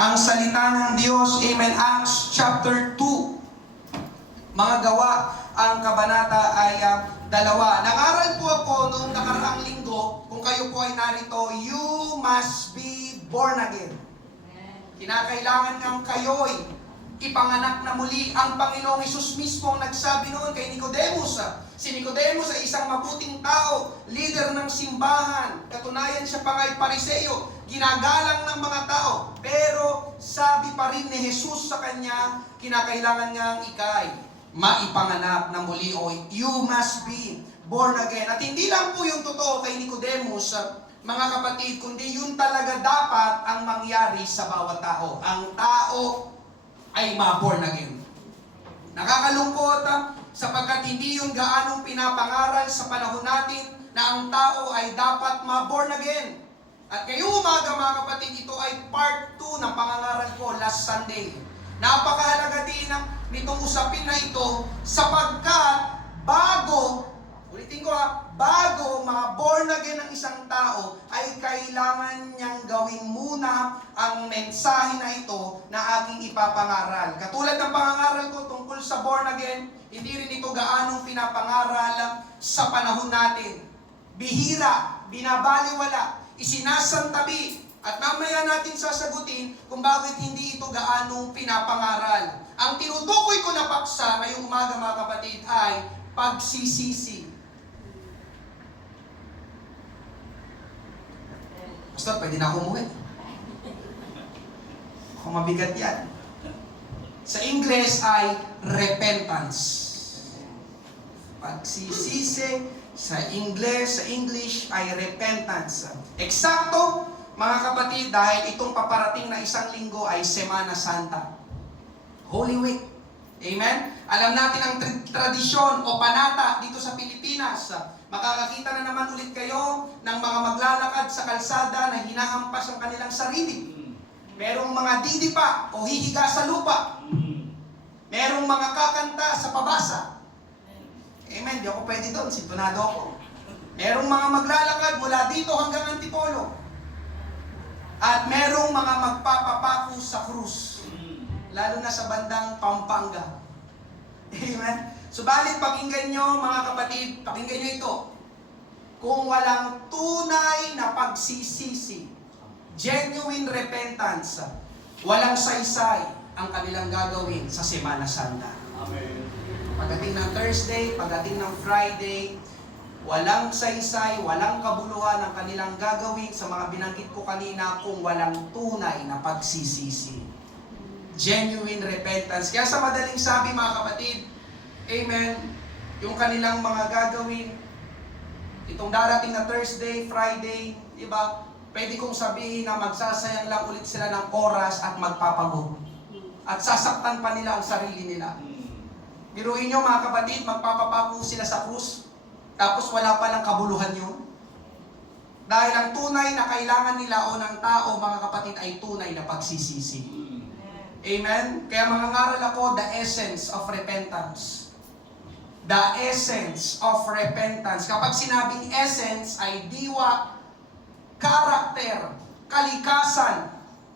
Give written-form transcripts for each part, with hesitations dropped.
ang salita ng Diyos. Amen. Acts chapter 2. Mga gawa, ang kabanata ay 2. Nag-aral po ako noong nakaraang linggo, kung kayo po ay narito, you must be born again. Kinakailangan ng kayo'y ipanganak na muli. Ang Panginoong Hesus mismo ang nagsabi noon kay Nicodemus. Si Nicodemus ay isang mabuting tao, leader ng simbahan. Katunayan siya pa ay Pariseo, ginagalang ng mga tao. Pero sabi pa rin ni Jesus sa kanya, kinakailangan niyang ikay maipanganak na muli, o you must be born again. At hindi lang po yung totoo kay Nicodemus, mga kapatid, kundi yun talaga dapat ang mangyari sa bawat tao. Ang tao ay ma-born again. Nakakalungkot sapagkat hindi yun gaanong pinapangaral sa panahon natin na ang tao ay dapat ma-born again. At ngayong umaga mga kapatid, ito ay part 2 ng pangangaral ko last Sunday. Napakahalaga din nitong usapin na ito sapagkat bago ma-born again ng isang tao, ay kailangan niyang gawin muna ang mensahe na ito na aking ipapangaral. Katulad ng pangangaral ko tungkol sa born again, hindi rin ito gaanong pinapangaral sa panahon natin. Bihira, binabaliwala, isinasantabi, at mamaya natin sasagutin kung bakit hindi ito gaanong pinapangaral. Ang tinutukoy ko na paksa ngayong umaga mga kapatid ay pagsisisi. Pastor, pwede na ako umuwi. Kung mabigat yan. Sa English ay repentance. Pagsisisi sa English ay repentance. Eksakto, mga kapatid, dahil itong paparating na isang linggo ay Semana Santa. Holy Week. Amen? Alam natin ang tradisyon o panata dito sa Pilipinas. Makakakita na naman ulit kayo ng mga maglalakad sa kalsada na hinahampas ang kanilang sarili. Merong mga didipa o hihiga sa lupa. Merong mga kakanta sa pabasa. Amen? Di ako pwede doon. Sintonado ako. Merong mga maglalakad mula dito hanggang Antipolo. At merong mga magpapapako sa krus. Lalo na sa bandang Pampanga. Amen? Subalit, pakinggan nyo mga kapatid, pakinggan nyo ito. Kung walang tunay na pagsisisi, genuine repentance, walang saysay ang kanilang gagawin sa Semana Santa. Amen. Pagdating ng Thursday, pagdating ng Friday, walang saysay, walang kabuluhan ang kanilang gagawin sa mga binanggit ko kanina kung walang tunay na pagsisisi. Genuine repentance. Kaya sa madaling sabi mga kapatid, amen, yung kanilang mga gagawin, itong darating na Thursday, Friday, diba, pwede kong sabihin na magsasayang lang ulit sila ng oras at magpapago. At sasaktan pa nila ang sarili nila. Biruin nyo mga kapatid, magpapapako sila sa krus, tapos wala pa lang kabuluhan yun. Dahil ang tunay na kailangan nila o ng tao, mga kapatid, ay tunay na pagsisisi. Amen? Kaya mangangaral ako, the essence of repentance. The essence of repentance. Kapag sinabing essence ay diwa, karakter, kalikasan,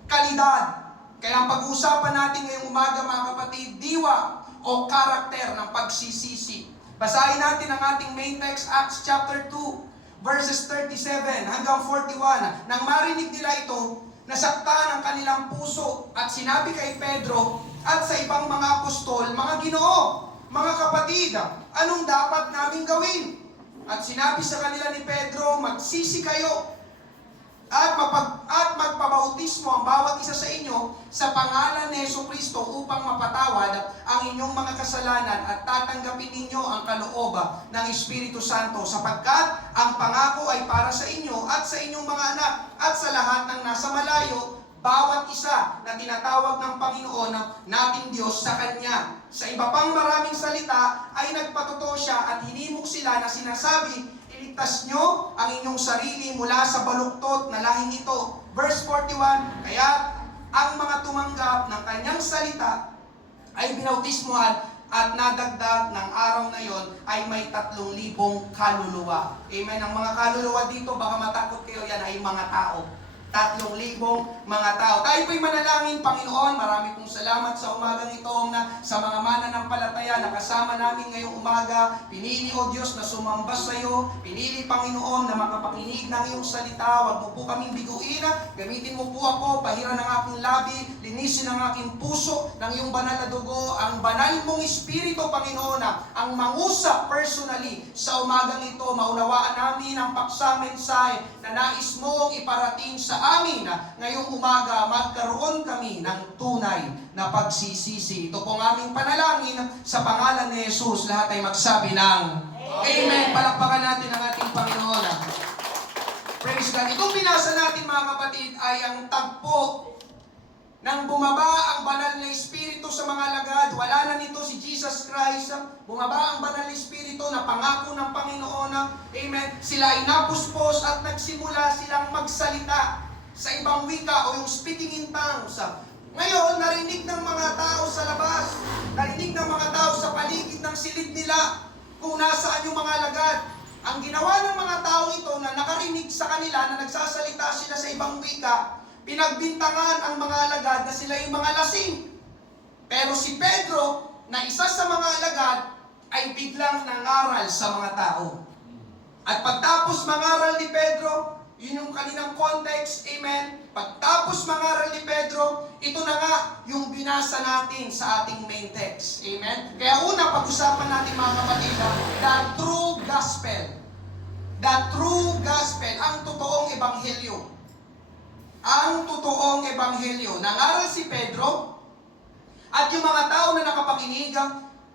kalidad. Kaya ang pag-uusapan natin ngayong umaga mga kapatid, diwa o karakter ng pagsisisi. Basahin natin ang ating main text, Acts chapter 2, verses 37 hanggang 41. Nang marinig nila ito, nasaktan ang kanilang puso at sinabi kay Pedro at sa ibang mga apostol, mga Ginoo, mga kapatid, anong dapat naming gawin? At sinabi sa kanila ni Pedro, magsisi kayo at magpabautismo ang bawat isa sa inyo sa pangalan ni Jesucristo upang mapatawad ang inyong mga kasalanan at tatanggapin ninyo ang kalooban ng Espiritu Santo sapagkat ang pangako ay para sa inyo at sa inyong mga anak at sa lahat ng nasa malayo, bawat isa na tinatawag ng Panginoon nating Diyos sa Kanya. Sa iba pang maraming salita ay nagpatotoo siya at hinimok sila na sinasabi, iligtas nyo ang inyong sarili mula sa baluktot na lahing ito. Verse 41, kaya ang mga tumanggap ng kanyang salita ay binautismuhan at nadagdag ng araw na yon ay may 3,000 kaluluwa. Amen. Ang mga kaluluwa dito, baka matakot kayo, yan ay mga tao. 3,000 mga tao. Tayo po'y manalangin, Panginoon. Marami pong salamat sa umagang ito na sa mga mananampalataya na kasama namin ngayong umaga. Pinili, O Diyos, na sumamba sa iyo. Pinili, Panginoon, na makapakinig ng iyong salita. Huwag mo po kaming biguin. Gamitin mo po ako, pahiran ng aking labi, linisin ang aking puso ng iyong banal na dugo. Ang banal mong Espiritu, Panginoon, ang mangusap personally sa umagang ito. Maunawaan namin ang paksa mensahe na nais mong iparating sa amin ngayong umaga. Magkaroon kami ng tunay na pagsisisi. Ito pong aming panalangin sa pangalan ni Jesus. Lahat ay magsabi ng Amen. Palakpakan natin ang ating Panginoon. Praise God. Itong binasa natin, mga kapatid, ay ang tagpo nang bumaba ang banal na Espiritu sa mga alagad. Wala na nito si Jesus Christ. Bumaba ang banal na Espiritu na pangako ng Panginoon. Amen. Sila ay napuspos at nagsimula silang magsalita sa ibang wika o yung speaking in tongues. Ngayon, narinig ng mga tao sa labas, narinig ng mga tao sa paligid ng silid nila kung nasaan yung mga alagad. Ang ginawa ng mga tao ito na nakarinig sa kanila na nagsasalita sila sa ibang wika, pinagbintangan ang mga alagad na sila yung mga lasing. Pero si Pedro, na isa sa mga alagad, ay biglang nangaral sa mga tao. At pagtapos mangaral ni Pedro, yun yung kaninang context, amen. Pagtapos mangaral ni Pedro, ito na nga yung binasa natin sa ating main text, amen. Kaya una, pag-usapan natin, mga kapatid, the true gospel. The true gospel, ang totoong ebanghelyo. Ang totoong ebanghelyo. Nangaral si Pedro, at yung mga tao na nakapakinig,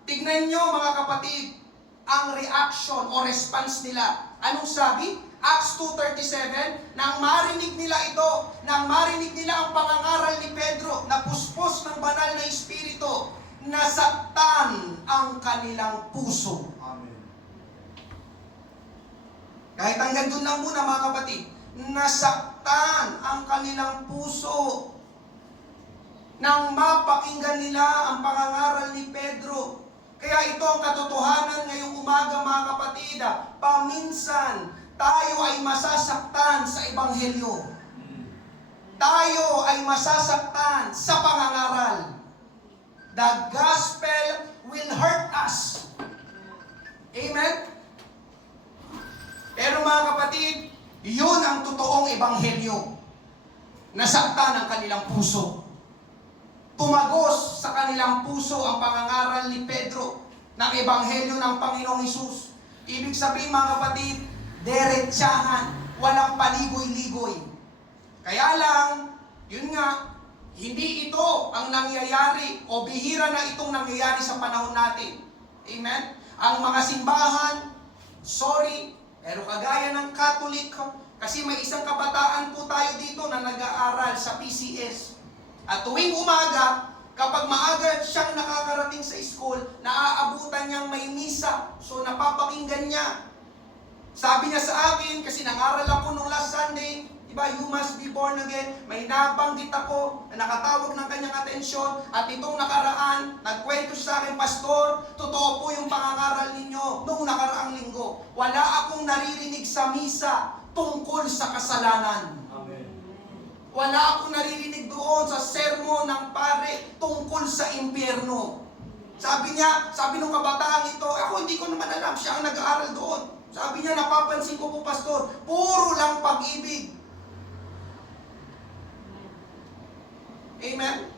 tignan nyo, mga kapatid, ang reaction o response nila. Anong sabi? Acts 2:37, nang marinig nila ito, nang marinig nila ang pangangaral ni Pedro, na puspos ng banal na Espiritu, nasaktan ang kanilang puso. Amen. Kahit hanggang doon lang muna, mga kapatid, nasaktan ang kanilang puso nang mapakinggan nila ang pangangaral ni Pedro. Kaya ito ang katotohanan ngayong umaga, mga kapatid. Paminsan, tayo ay masasaktan sa ebanghelyo. Tayo ay masasaktan sa pangangaral. The gospel will hurt us. Amen? Pero mga kapatid, yun ang totoong ebanghelyo. Nasaktan ang kanilang puso. Tumagos sa kanilang puso ang pangangaral ni Pedro ng ebanghelyo ng Panginoong Hesus. Ibig sabihin, mga kapatid, diretsahan, walang paligoy-ligoy. Kaya lang, yun nga, hindi ito ang nangyayari o bihira na itong nangyayari sa panahon natin. Amen? Ang mga simbahan, sorry, pero kagaya ng Catholic, kasi may isang kabataan po tayo dito na nag-aaral sa PCS. At tuwing umaga, kapag maaga siyang nakakarating sa school, naaabutan niyang may misa. So napapakinggan niya. Sabi niya sa akin, kasi nangaral ako nung last Sunday, diba, you must be born again. May nabanggit ako na nakatawag ng kanyang atensyon. At itong nakaraan, nagkwento siya sa akin, Pastor, totoo po yung pangangaral ninyo noong nakaraang linggo. Wala akong naririnig sa misa tungkol sa kasalanan. Amen. Wala akong naririnig doon sa sermon ng pare tungkol sa impyerno. Sabi niya, sabi nung kabataang ito, ako hindi ko naman alam, siya ang nag-aaral doon. Sabi niya, napapansin ko po, Pastor, puro lang pag-ibig. Amen?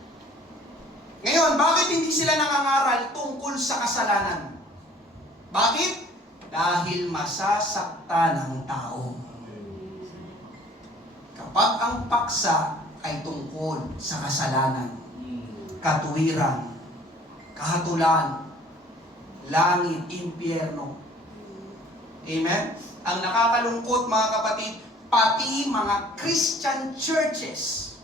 Ngayon, bakit hindi sila nangangaral tungkol sa kasalanan? Bakit? Dahil masasaktan ang tao. Kapag ang paksa ay tungkol sa kasalanan, katuwiran, kahatulan, langit, impyerno. Amen? Ang nakakalungkot, mga kapatid, pati mga Christian churches,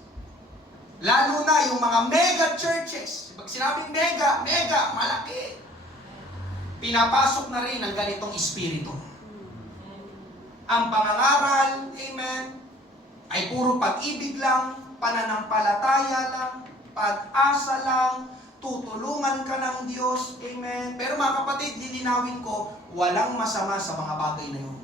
lalo na yung mga mega churches, pag sinabing mega, malaki, pinapasok na rin ang ganitong espiritu. Ang pangangaral, amen, ay puro pag-ibig lang, pananampalataya lang, pag-asa lang, tutulungan ka ng Diyos, amen. Pero mga kapatid, lilinawin ko, walang masama sa mga bagay na yun.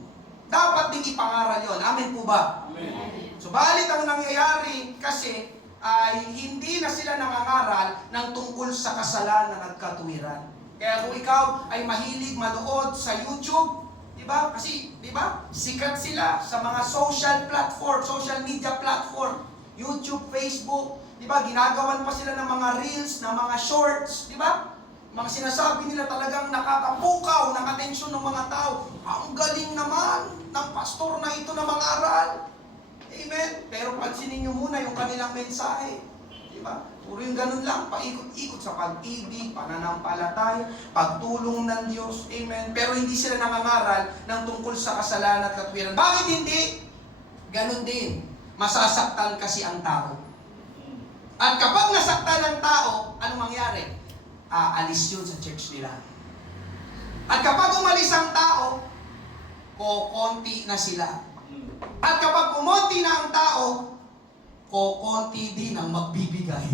Dapat din ipangaral yun. Amen po ba? Amen. Subalit ang nangyayari kasi ay hindi na sila nangangaral ng tungkol sa kasalanan at katuwiran. Kaya kung ikaw ay mahilig manood sa YouTube, di ba? Kasi, di ba? Sikat sila sa mga social platform, social media platform, YouTube, Facebook, di ba? Ginagawan pa sila ng mga reels, ng mga shorts, di ba? Mga sinasabi nila talagang nakakapukaw ng atensyon ng mga tao. Ang galing naman ng pastor na ito na mangaral. Amen? Pero pansinin nyo muna yung kanilang mensahe. Di ba? Puro yung ganun lang, paikot-ikot sa pag-ibig, pananampalataya, pagtulong ng Diyos. Amen? Pero hindi sila nangangaral ng tungkol sa kasalanan at katwiran. Bakit hindi? Ganun din. Masasaktan kasi ang tao. At kapag nasaktan ang tao, anong mangyari? Aalis yun sa church nila. At kapag umalis ang tao, kokonti na sila. At kapag kumonti na ang tao, kokonti din ang magbibigay.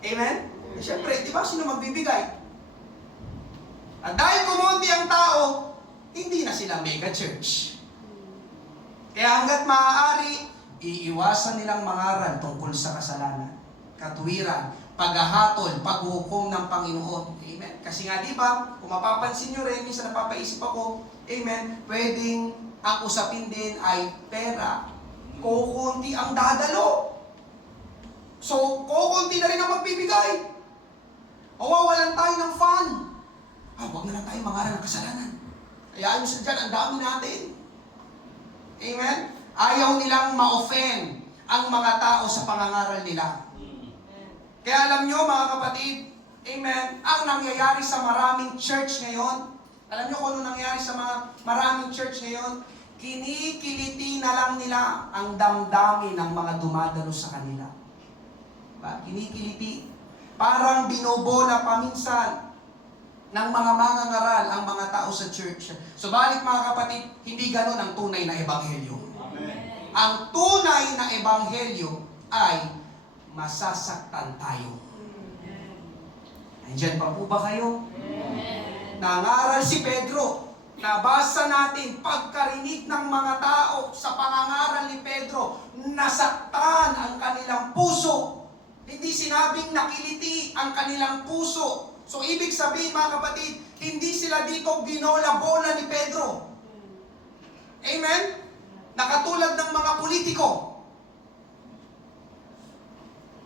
Amen? Siyempre, di ba, sino magbibigay? At dahil kumonti ang tao, hindi na sila mega church. Kaya hanggat maaari, iiwasan nilang mangaral tungkol sa kasalanan, katuwiran, paghahatol, paghukom ng Panginoon. Amen? Kasi nga, di ba, kung mapapansin nyo rin, minsan napapaisip ako, amen, pwedeng ang usapin din ay pera. Kukunti ang dadalo. So, kukunti na rin ang magbibigay. Mawawalan tayo ng fun. Huwag na lang tayo mangaral ng kasalanan. Hayaan nyo sa dyan, ang dami natin. Amen? Ayaw nilang ma-offend ang mga tao sa pangangaral nila. Kaya alam nyo mga kapatid, amen, ang nangyayari sa maraming church ngayon, alam nyo kung ano nangyayari sa mga maraming church ngayon, kinikiliti na lang nila ang damdamin ng mga dumadalo sa kanila. Diba? Kinikiliti. Parang binobola paminsan ng mga mangangaral ang mga tao sa church. Subalit mga kapatid, hindi ganon ang tunay na ebanghelyo. Amen. Ang tunay na ebanghelyo ay masasaktan tayo. Nandiyan pa po ba kayo? Nangaral si Pedro. Nabasa natin, pagkarinig ng mga tao sa pangangaral ni Pedro, nasaktan ang kanilang puso. Hindi sinabing nakiliti ang kanilang puso. So ibig sabihin mga kapatid, hindi sila dito binola-bola ni Pedro. Amen? Nakatulad ng mga politiko.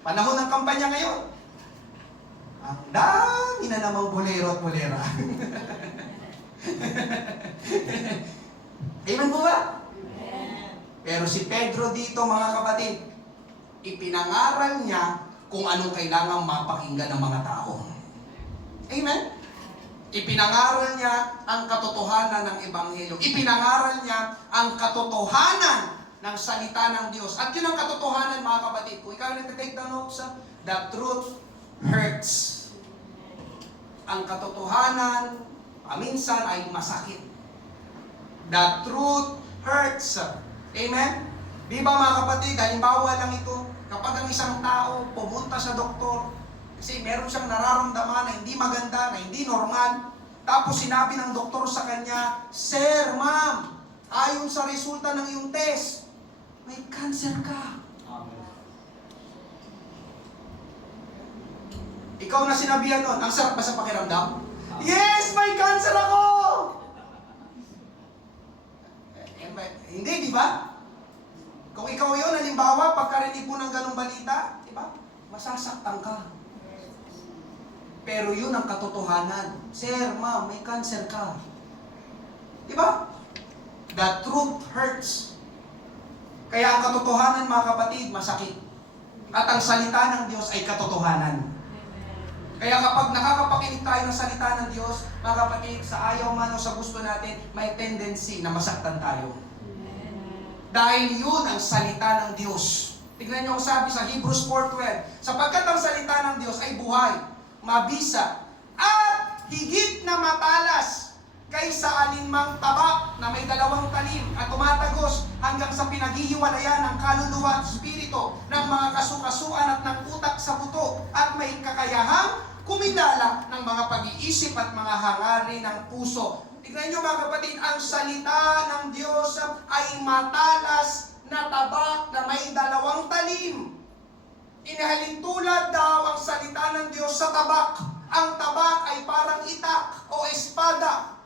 Panahon ng kampanya ngayon. Ang dami na namang bolero at bolera. Amen po ba? Pero si Pedro dito mga kapatid, ipinangaral niya kung anong kailangang mapakinggan ng mga tao. Amen? Ipinangaral niya ang katotohanan ng Ebanghelyo. Ipinangaral niya ang katotohanan ng salita ng Diyos. At yun ang katotohanan mga kapatid. Kung ikaw nag-take the notes, the truth hurts. Ang katotohanan, paminsan ay masakit. The truth hurts. Amen? Di ba mga kapatid, halimbawa lang ito, kapag ang isang tao pumunta sa doktor, kasi meron siyang nararamdaman na hindi maganda, na hindi normal, tapos sinabi ng doktor sa kanya, Sir, ma'am, ayon sa resulta ng iyong test, may cancer ka. Ikaw na sinabihan nun, ang sarap ba sa pakiramdam? Yes, may cancer ako! Hindi, di ba? Kung ikaw yun, halimbawa, pagkarinig mo ng ganong balita, di ba? Masasaktan ka. Pero yun ang katotohanan. Sir, ma'am, may cancer ka. Di ba? The truth hurts. Kaya ang katotohanan, mga kapatid, masakit. At ang salita ng Diyos ay katotohanan. Kaya kapag nakakapakinig tayo ng salita ng Diyos, mga kapatid, sa ayaw man o sa gusto natin, may tendency na masaktan tayo. Dahil yun ang salita ng Diyos. Tignan niyo kung sabi sa Hebrews 4:12, sapagkat ang salita ng Diyos ay buhay, mabisa, at higit na matalas kaysa alinmang tabak na may dalawang talim at tumatagos hanggang sa pinaghihiwalayan ng kaluluwa at spirito ng mga kasukasuan at ng utak sa buto at may kakayahang kumilala ng mga pag-iisip at mga hangarin ng puso. Tignan nyo mga kapatid, ang salita ng Diyos ay matalas na tabak na may dalawang talim. Inihalintulad daw ang salita ng Diyos sa tabak. Ang tabak ay parang itak o espada.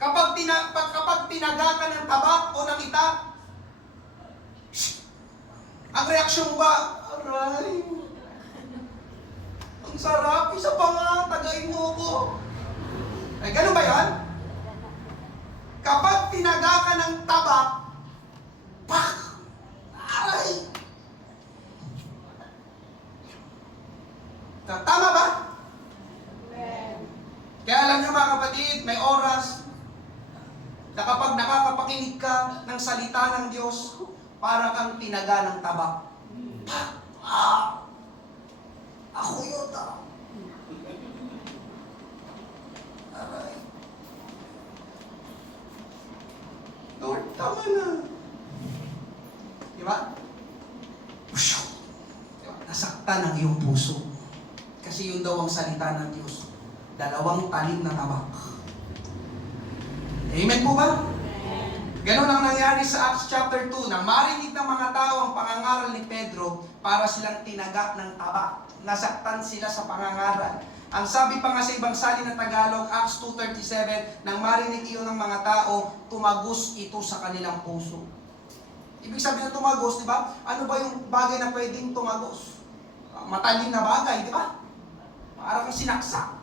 Kapag tinaga ka ng tabak o ng itak, ang reaksyon ba, aray, ang sarap, isa pa nga, tagain mo ko. Ay, ganun ba yan? Kapag tinaga ka ng tabak, pak! Aray! Tama ba? Kaya alam niyo mga kapatid, may oras na kapag nakakapakinig ka ng salita ng Diyos, para kang tinaga ng tabak. Pak! Ah! Ako yun, aray. Lord, tama na. Diba? Diba? Nasaktan ang iyong puso. Kasi yun daw ang salita ng Diyos. Dalawang talim na tabak. Amen po ba? Ganon ang nangyari sa Acts chapter 2. Nang marinig ng mga tao ang pangangaral ni Pedro, para silang tinaga ng tabak. Nasaktan sila sa pangangaral. Ang sabi pa nga sa ibang salin na Tagalog, Acts 2:37, nang marinig iyon ng mga tao, tumagos ito sa kanilang puso. Ibig sabihin ng tumagos, di ba? Ano ba yung bagay na pwedeng tumagos? Matalim na bagay, di ba? Parang sinaksak.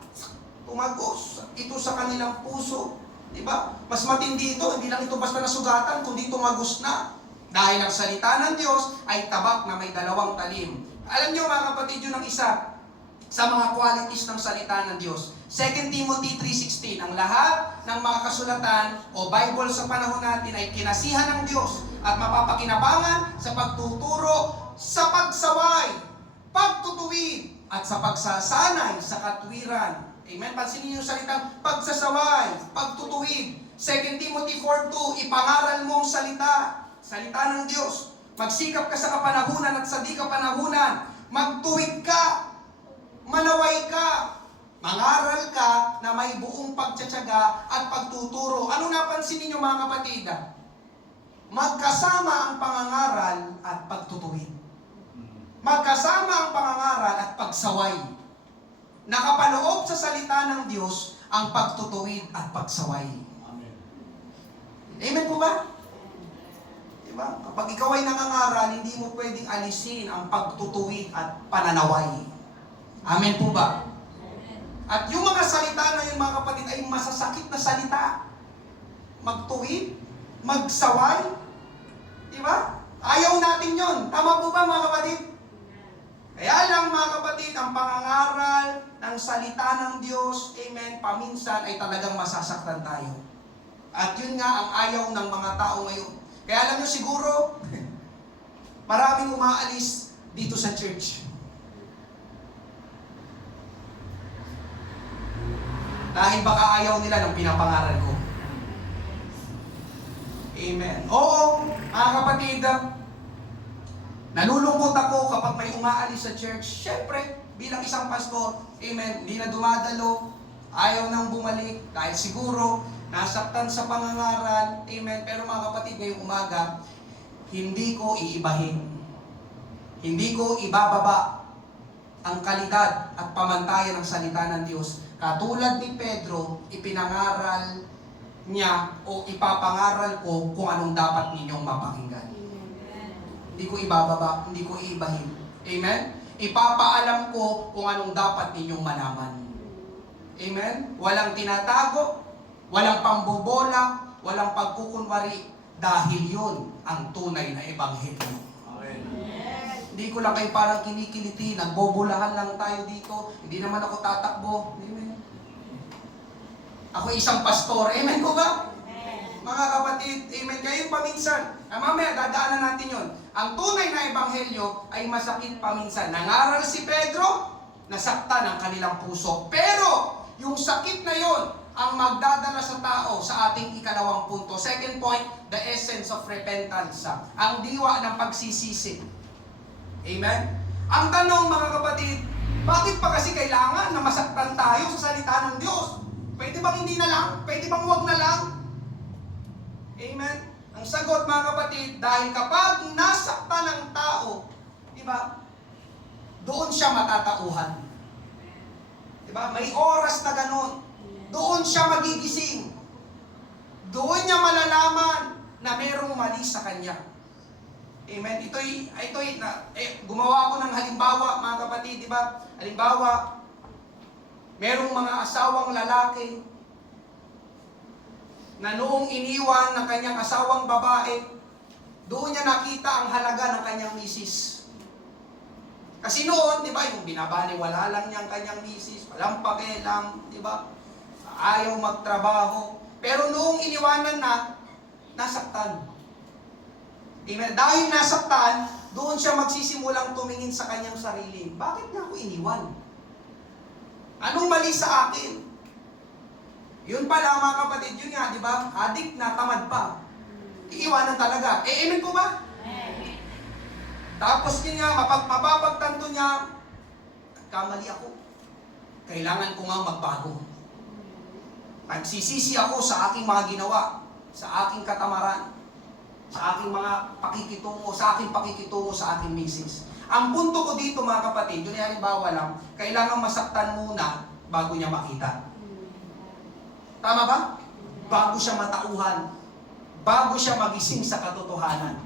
Tumagos ito sa kanilang puso. Di ba? Mas matindi ito, hindi lang ito basta nasugatan, kundi tumagos na. Dahil ang salita ng Diyos ay tabak na may dalawang talim. Alam niyo mga kapatid, yun ang isa sa mga qualities ng salita ng Diyos. 2 Timothy 3:16, ang lahat ng mga kasulatan o Bible sa panahon natin ay kinasihan ng Diyos at mapapakinabangan sa pagtuturo, sa pagsaway, pagtutuwid, at sa pagsasanay sa katwiran. Amen? Pansinin niyo yung salitang pagsasaway, pagtutuwid. 2 Timothy 4:2, ipangaral mo ang salita ng Diyos. Magsikap ka sa kapanahunan at sa di kapanahunan. Magtuwid ka, manaway ka, mangaral ka na may buong pagtsatsaga at pagtuturo. Ano napansin niyo mga kapatid? Magkasama ang pangangaral at pagtutuwid. Magkasama ang pangangaral at pagsaway. Nakapaloob sa salita ng Diyos ang pagtutuwid at pagsaway. Amen. Amen po ba? Diba? Kapag ikaw ay nangangaral, hindi mo pwedeng alisin ang pagtutuwid at pananaway. Amen po ba? At yung mga salita na yun mga kapatid ay masasakit na salita. Magtuwid, magsaway. Diba? Ayaw natin yun. Tama po ba mga kapatid? Kaya lang mga kapatid, ang pangangaral ng salita ng Diyos, amen, paminsan ay talagang masasaktan tayo. At yun nga ang ayaw ng mga tao ngayon. Kaya alam nyo siguro, maraming umaalis dito sa church. Dahil baka ayaw nila ng pinapangaral ko. Amen. Oo, mga kapatid, nalulungkot ako kapag may umaalis sa church. Siyempre, bilang isang pastor, amen, hindi na dumadalo, ayaw nang bumalik, dahil siguro, nasaktan sa pangangaral, amen. Pero mga kapatid, ngayong umaga, hindi ko iibahin. Hindi ko ibababa ang kalidad at pamantayan ng salita ng Diyos. Katulad ni Pedro, ipinangaral niya o ipapangaral ko kung anong dapat ninyong mapakinggan. Hindi ko ibababa, hindi ko iibahin. Amen? Ipapaalam ko kung anong dapat ninyong malaman. Amen? Walang tinatago, walang pambobola, walang pagkukunwari, dahil yun ang tunay na ebanghelyo. Amen. Hindi ko lang kayo parang kinikiliti, nagbobolahan lang tayo dito, hindi naman ako tatakbo. Amen. Ako isang pastor. Amen ko ba? Amen. Mga kapatid, amen. Kayo paminsan, mamaya dadaanan natin yon. Ang tunay na ebanghelyo ay masakit paminsan. Nangaral si Pedro, nasaktan ang kanilang puso. Pero, yung sakit na yon ang magdadala sa tao sa ating ikalawang punto. Second point, the essence of repentance. Ang diwa ng pagsisisi. Amen? Ang tanong mga kapatid, bakit pa kasi kailangan na masaktan tayo sa salita ng Diyos? Pwede bang hindi na lang? Pwede bang wag na lang? Amen? Ang sagot mga kapatid, dahil kapag nasaktan ng tao, di ba? Doon siya matatauhan. Di ba? May oras na ganun. Doon siya magigising. Doon niya malalaman na merong mali sa kanya. Amen? Gumawa ako ng halimbawa, mga kapatid, di ba? Halimbawa, merong mga asawang lalaki na noong iniwan ng kanyang asawang babae, doon niya nakita ang halaga ng kanyang misis. Kasi noon, di ba, yung binabaliwala lang niya ang kanyang misis, walang pakialam, di ba? Ayaw magtrabaho. Pero noong iniwanan na, nasaktan. Amen. Dahil nasaktan, doon siya magsisimulang tumingin sa kanyang sarili. Bakit niya ako iniwan? Anong mali sa akin? Yun pala mga kapatid, yun nga, di ba? Adik na, tamad pa. Iiwanan talaga. Amen po ba? Amen. Tapos yun nga, mapapagtanto niya, kamali ako. Kailangan ko nga magbago. Nagsisisi ako sa aking mga ginawa, sa aking katamaran, sa aking mga pakikitungo, sa aking pakikitungo sa aking misis. Ang punto ko dito mga kapatid, yun ay halimbawa lang, kailangan masaktan muna bago niya makita. Tama ba? Bago siya matauhan. Bago siya magising sa katotohanan.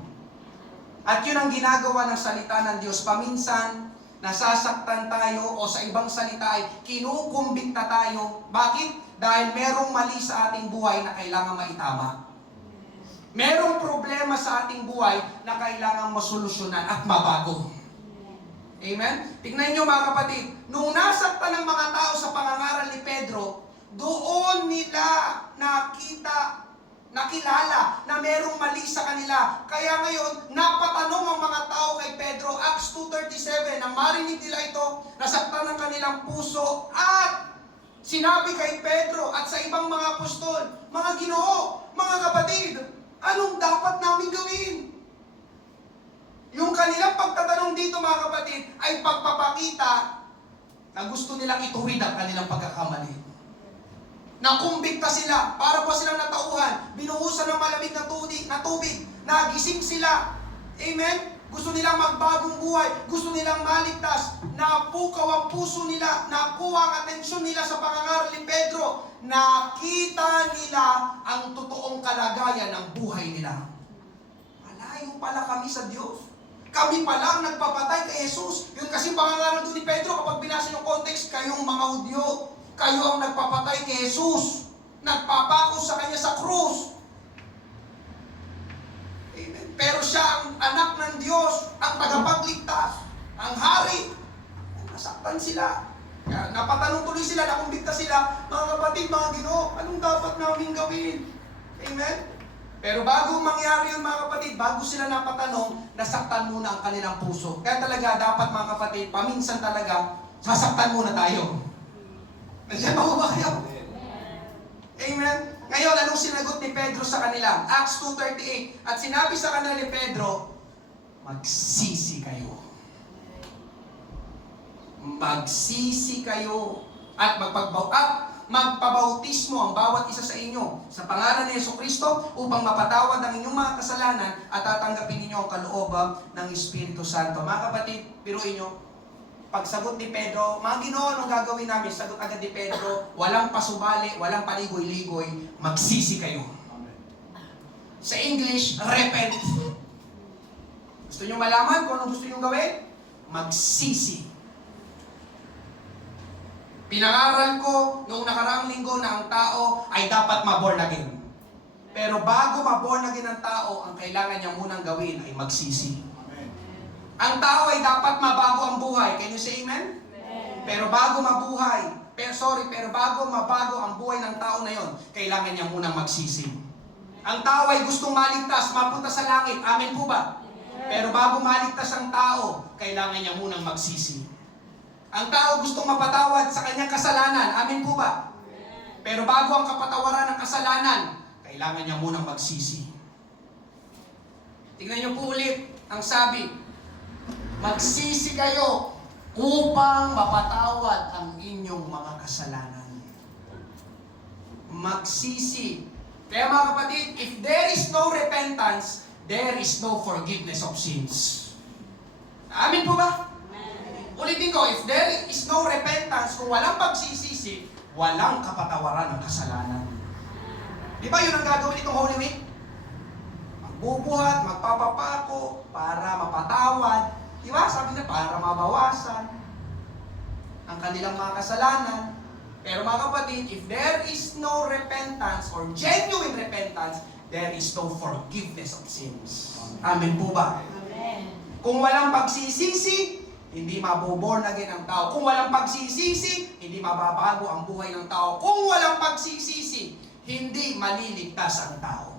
At yun ang ginagawa ng salita ng Diyos. Paminsan, nasasaktan tayo o sa ibang salita ay kinukumbikta tayo. Bakit? Dahil merong mali sa ating buhay na kailangan maitama. Merong problema sa ating buhay na kailangan masolusyonan at mabago. Amen? Tingnan nyo mga kapatid, nung nasaktan ng mga tao sa pangangaral ni Pedro, doon nila nakilala na merong mali sa kanila. Kaya ngayon, napatanong ang mga tao kay Pedro, Acts 2:37, nang marinig nila ito, nasaktan ng kanilang puso at sinabi kay Pedro at sa ibang mga apostol, mga Ginoo, mga kapatid, anong dapat namin gawin? Yung kanilang pagtatanong dito mga kapatid ay pagpapakita na gusto nilang ituwid ang kanilang pagkakamali. Nakumbikta sila, para po silang natauhan, binuhusan ng malamig na tubig, nagising sila. Amen? Gusto nilang magbagong buhay, gusto nilang maligtas, napukaw ang puso nila, nakuha ang atensyon nila sa pangangaral ni Pedro, nakita nila ang totoong kalagayan ng buhay nila. Malayo pala kami sa Diyos. Kami pala ang nagpapatay kay Jesus. Yun kasi pangangaral doon ni Pedro, kapag binasa yung context, kayong mga Hudyo, kayo ang nagpapatay kay Jesus. Nagpapako sa kanya sa krus. Amen. Pero siya ang anak ng Diyos, ang tagapagligtas, ang hari. Nasaktan sila. Kaya napatanong tuloy sila, nakumbikta sila, mga kapatid, mga Ginoo, anong dapat namin gawin? Amen? Pero bago mangyari yun mga kapatid, bago sila napatanong, nasaktan muna ang kanilang puso. Kaya talaga dapat mga kapatid, paminsan talaga, sasaktan muna tayo. Nandiyan ba ba kayo? Amen? Ngayon, anong sinagot ni Pedro sa kanila? Acts 2:38. At sinabi sa kanila ni Pedro, magsisi kayo. Magsisi kayo at magpabautismo ang bawat isa sa inyo sa pangalan ni Jesucristo upang mapatawad ang inyong mga kasalanan at tatanggapin ninyo ang kalooban ng Espiritu Santo. Mga kapatid, piruin nyo, pagsagot ni Pedro, mga Ginoo, anong gagawin namin? Sagot agad ni Pedro, walang pasubali, walang paligoy-ligoy, magsisi kayo. Amen. Sa English, repent. Gusto nyo malaman kung anong gusto nyo gawin? Magsisi. Pinangaral ko noong nakaraang linggo na ang tao ay dapat ma-born again. Pero bago ma-born again ang tao, ang kailangan niya munang gawin ay magsisi. Ang tao ay dapat mabago ang buhay. Can you say amen? Amen. Pero bago mabago ang buhay ng tao na yon, kailangan niya munang magsisi. Ang tao ay gustong maligtas, mapunta sa langit. Amen po ba? Amen. Pero bago maligtas ang tao, kailangan niya munang magsisi. Ang tao gustong mapatawad sa kanyang kasalanan. Amen po ba? Amen. Pero bago ang kapatawaran ng kasalanan, kailangan niya munang magsisi. Tingnan niyo po ulit ang sabi, magsisi kayo upang mapatawad ang inyong mga kasalanan. magsisi. Kaya mga kapatid, if there is no repentance, there is no forgiveness of sins. Amin po ba? Ulitin ko, if there is no repentance, kung walang pagsisisi, walang kapatawaran ng kasalanan. Di ba yun ang gagawin itong Holy Week? Magbubuhat, magpapapako, para mapatawad. Di ba? Sabi na, para mabawasan ang kanilang mga kasalanan. Pero mga kapatid, if there is no repentance or genuine repentance, there is no forgiveness of sins. Amen po ba? Amen. Kung walang pagsisisi, hindi maboborn again ang tao. Kung walang pagsisisi, hindi mababago ang buhay ng tao. Kung walang pagsisisi, hindi maliligtas ang tao.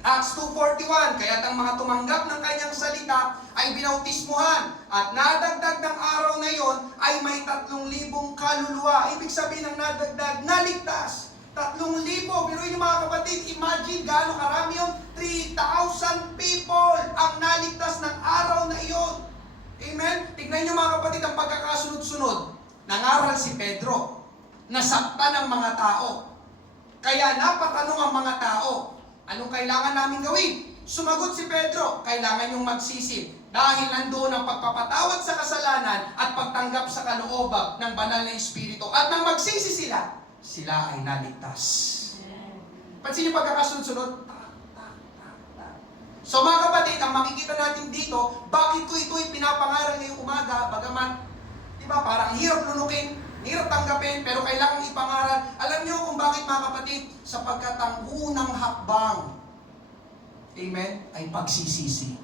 Acts 2:41, kaya't ang mga tumanggap ng kanyang salita ay binautismuhan at nadagdag ng araw na yon ay may 3,000 kaluluwa. Ibig sabihin ng nadagdag, naligtas. 3,000. Pero yun mga kapatid, imagine gaano karami yun. 3,000 people ang naligtas ng araw na iyon. Amen? Tignan nyo mga kapatid ang pagkakasunod-sunod. Nangaral si Pedro. Nasaktan ng mga tao. Kaya napatanong ang mga tao, anong kailangan namin gawin? Sumagot si Pedro, kailangan yung magsisi. Dahil nandoon ang pagpapatawad sa kasalanan at pagtanggap sa kalooban ng banal na Espiritu. At nang magsisi sila, sila ay naligtas. Pansin yung pagkakasunod-sunod? So mga kapatid, ang makikita natin dito, bakit ko ito'y pinapangaral ngayong umaga, bagaman, di ba, parang hirap lunukin, hirap tanggapin, pero kailangang ipangaral. Alam niyo kung bakit mga kapatid? Sapagkat ang unang hakbang, amen, ay pagsisisi.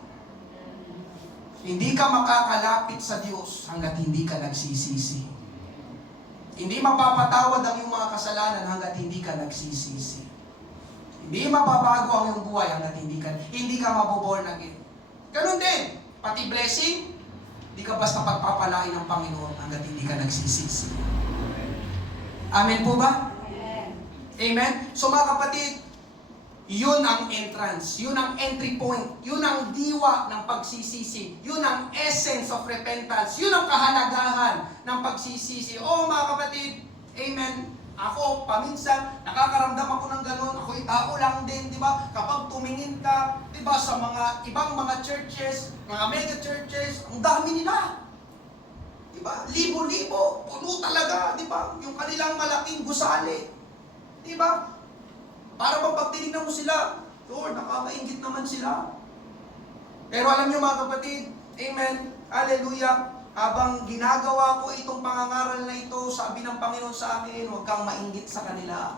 Hindi ka makakalapit sa Diyos hanggat hindi ka nagsisisi. Hindi mapapatawad ang iyong mga kasalanan hanggat hindi ka nagsisisi. Hindi mababago ang iyong buhay hanggat hindi ka maboborn again. Ganun din, pati blessing, hindi ka basta pagpapalain ng Panginoon hanggat hindi ka nagsisisi. Amen po ba? Amen? So mga kapatid, yun ang entrance, yun ang entry point, yun ang diwa ng pagsisisi, yun ang essence of repentance, yun ang kahalagahan ng pagsisisi. Oh mga kapatid, amen, ako paminsan, nakakaramdam ako ng ganun, ako'y tao lang din, di ba? Kapag tumingin ka, di ba, sa mga ibang mga churches, mga mega churches, ang dami nila. Di ba? Libo-libo, puno talaga, di ba? Yung kanilang malaking gusali. Di ba? Para bang pag tinignan mo sila, Lord, nakakaingit naman sila. Pero alam niyo mga kapatid, amen, hallelujah, habang ginagawa ko itong pangangaral na ito, sabi ng Panginoon sa akin, huwag kang mainggit sa kanila.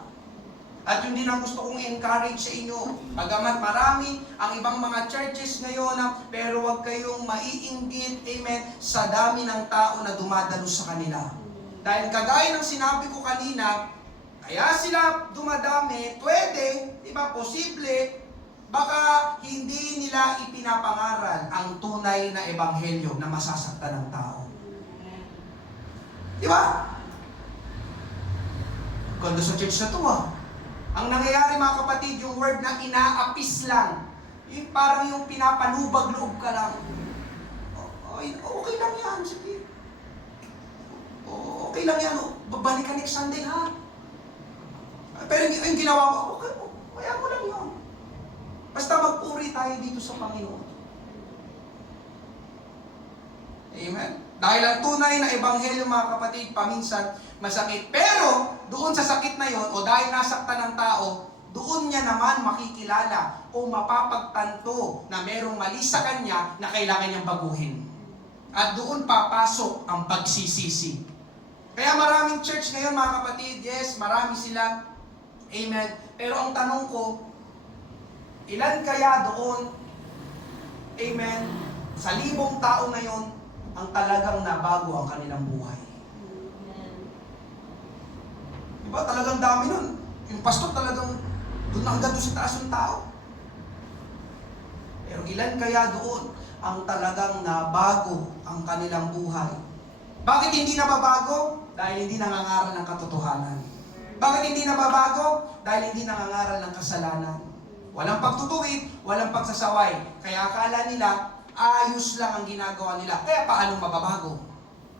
At yun din ang gusto kong encourage sa inyo. Bagamat marami ang ibang mga churches ngayon, pero huwag kayong maiinggit, amen, sa dami ng tao na dumadalo sa kanila. Dahil kagaya ng sinabi ko kanina, kaya sila dumadami, pwede, di ba, posible, baka hindi nila ipinapangaral ang tunay na ebanghelyo na masasaktan ng tao. Di ba? Ganda sa church na to Ang nangyayari mga kapatid, yung word na inaapis lang, yung parang yung pinapanubag-loob ka lang. Okay lang yan, sige. Okay lang yan, babalik ka next Sunday ha. Pero yung ginawa mo, okay, kaya mo lang yun. Basta magpuri tayo dito sa Panginoon. Amen? Dahil ang tunay na ebanghelyo mga kapatid, paminsan masakit. Pero, doon sa sakit na yon, o dahil nasaktan ng tao, doon niya naman makikilala o mapapagtanto na merong mali sa kanya na kailangan niyang baguhin. At doon papasok ang pagsisisi. Kaya maraming church ngayon mga kapatid, yes, marami sila. Amen. Pero ang tanong ko, ilan kaya doon, amen, sa 1,000 tao na yon, ang talagang nabago ang kanilang buhay? Diba talagang dami nun? Yung pastor talagang doon hanggang doon sa taas ng tao. Pero ilan kaya doon ang talagang nabago ang kanilang buhay? Bakit hindi nababago? Dahil hindi nangangaral ng katotohanan. Bakit hindi nababago? Dahil hindi nangangaral ng kasalanan. Walang pagtutuwid, walang pagsasaway. Kaya akala nila, ayos lang ang ginagawa nila. Kaya paano mababago?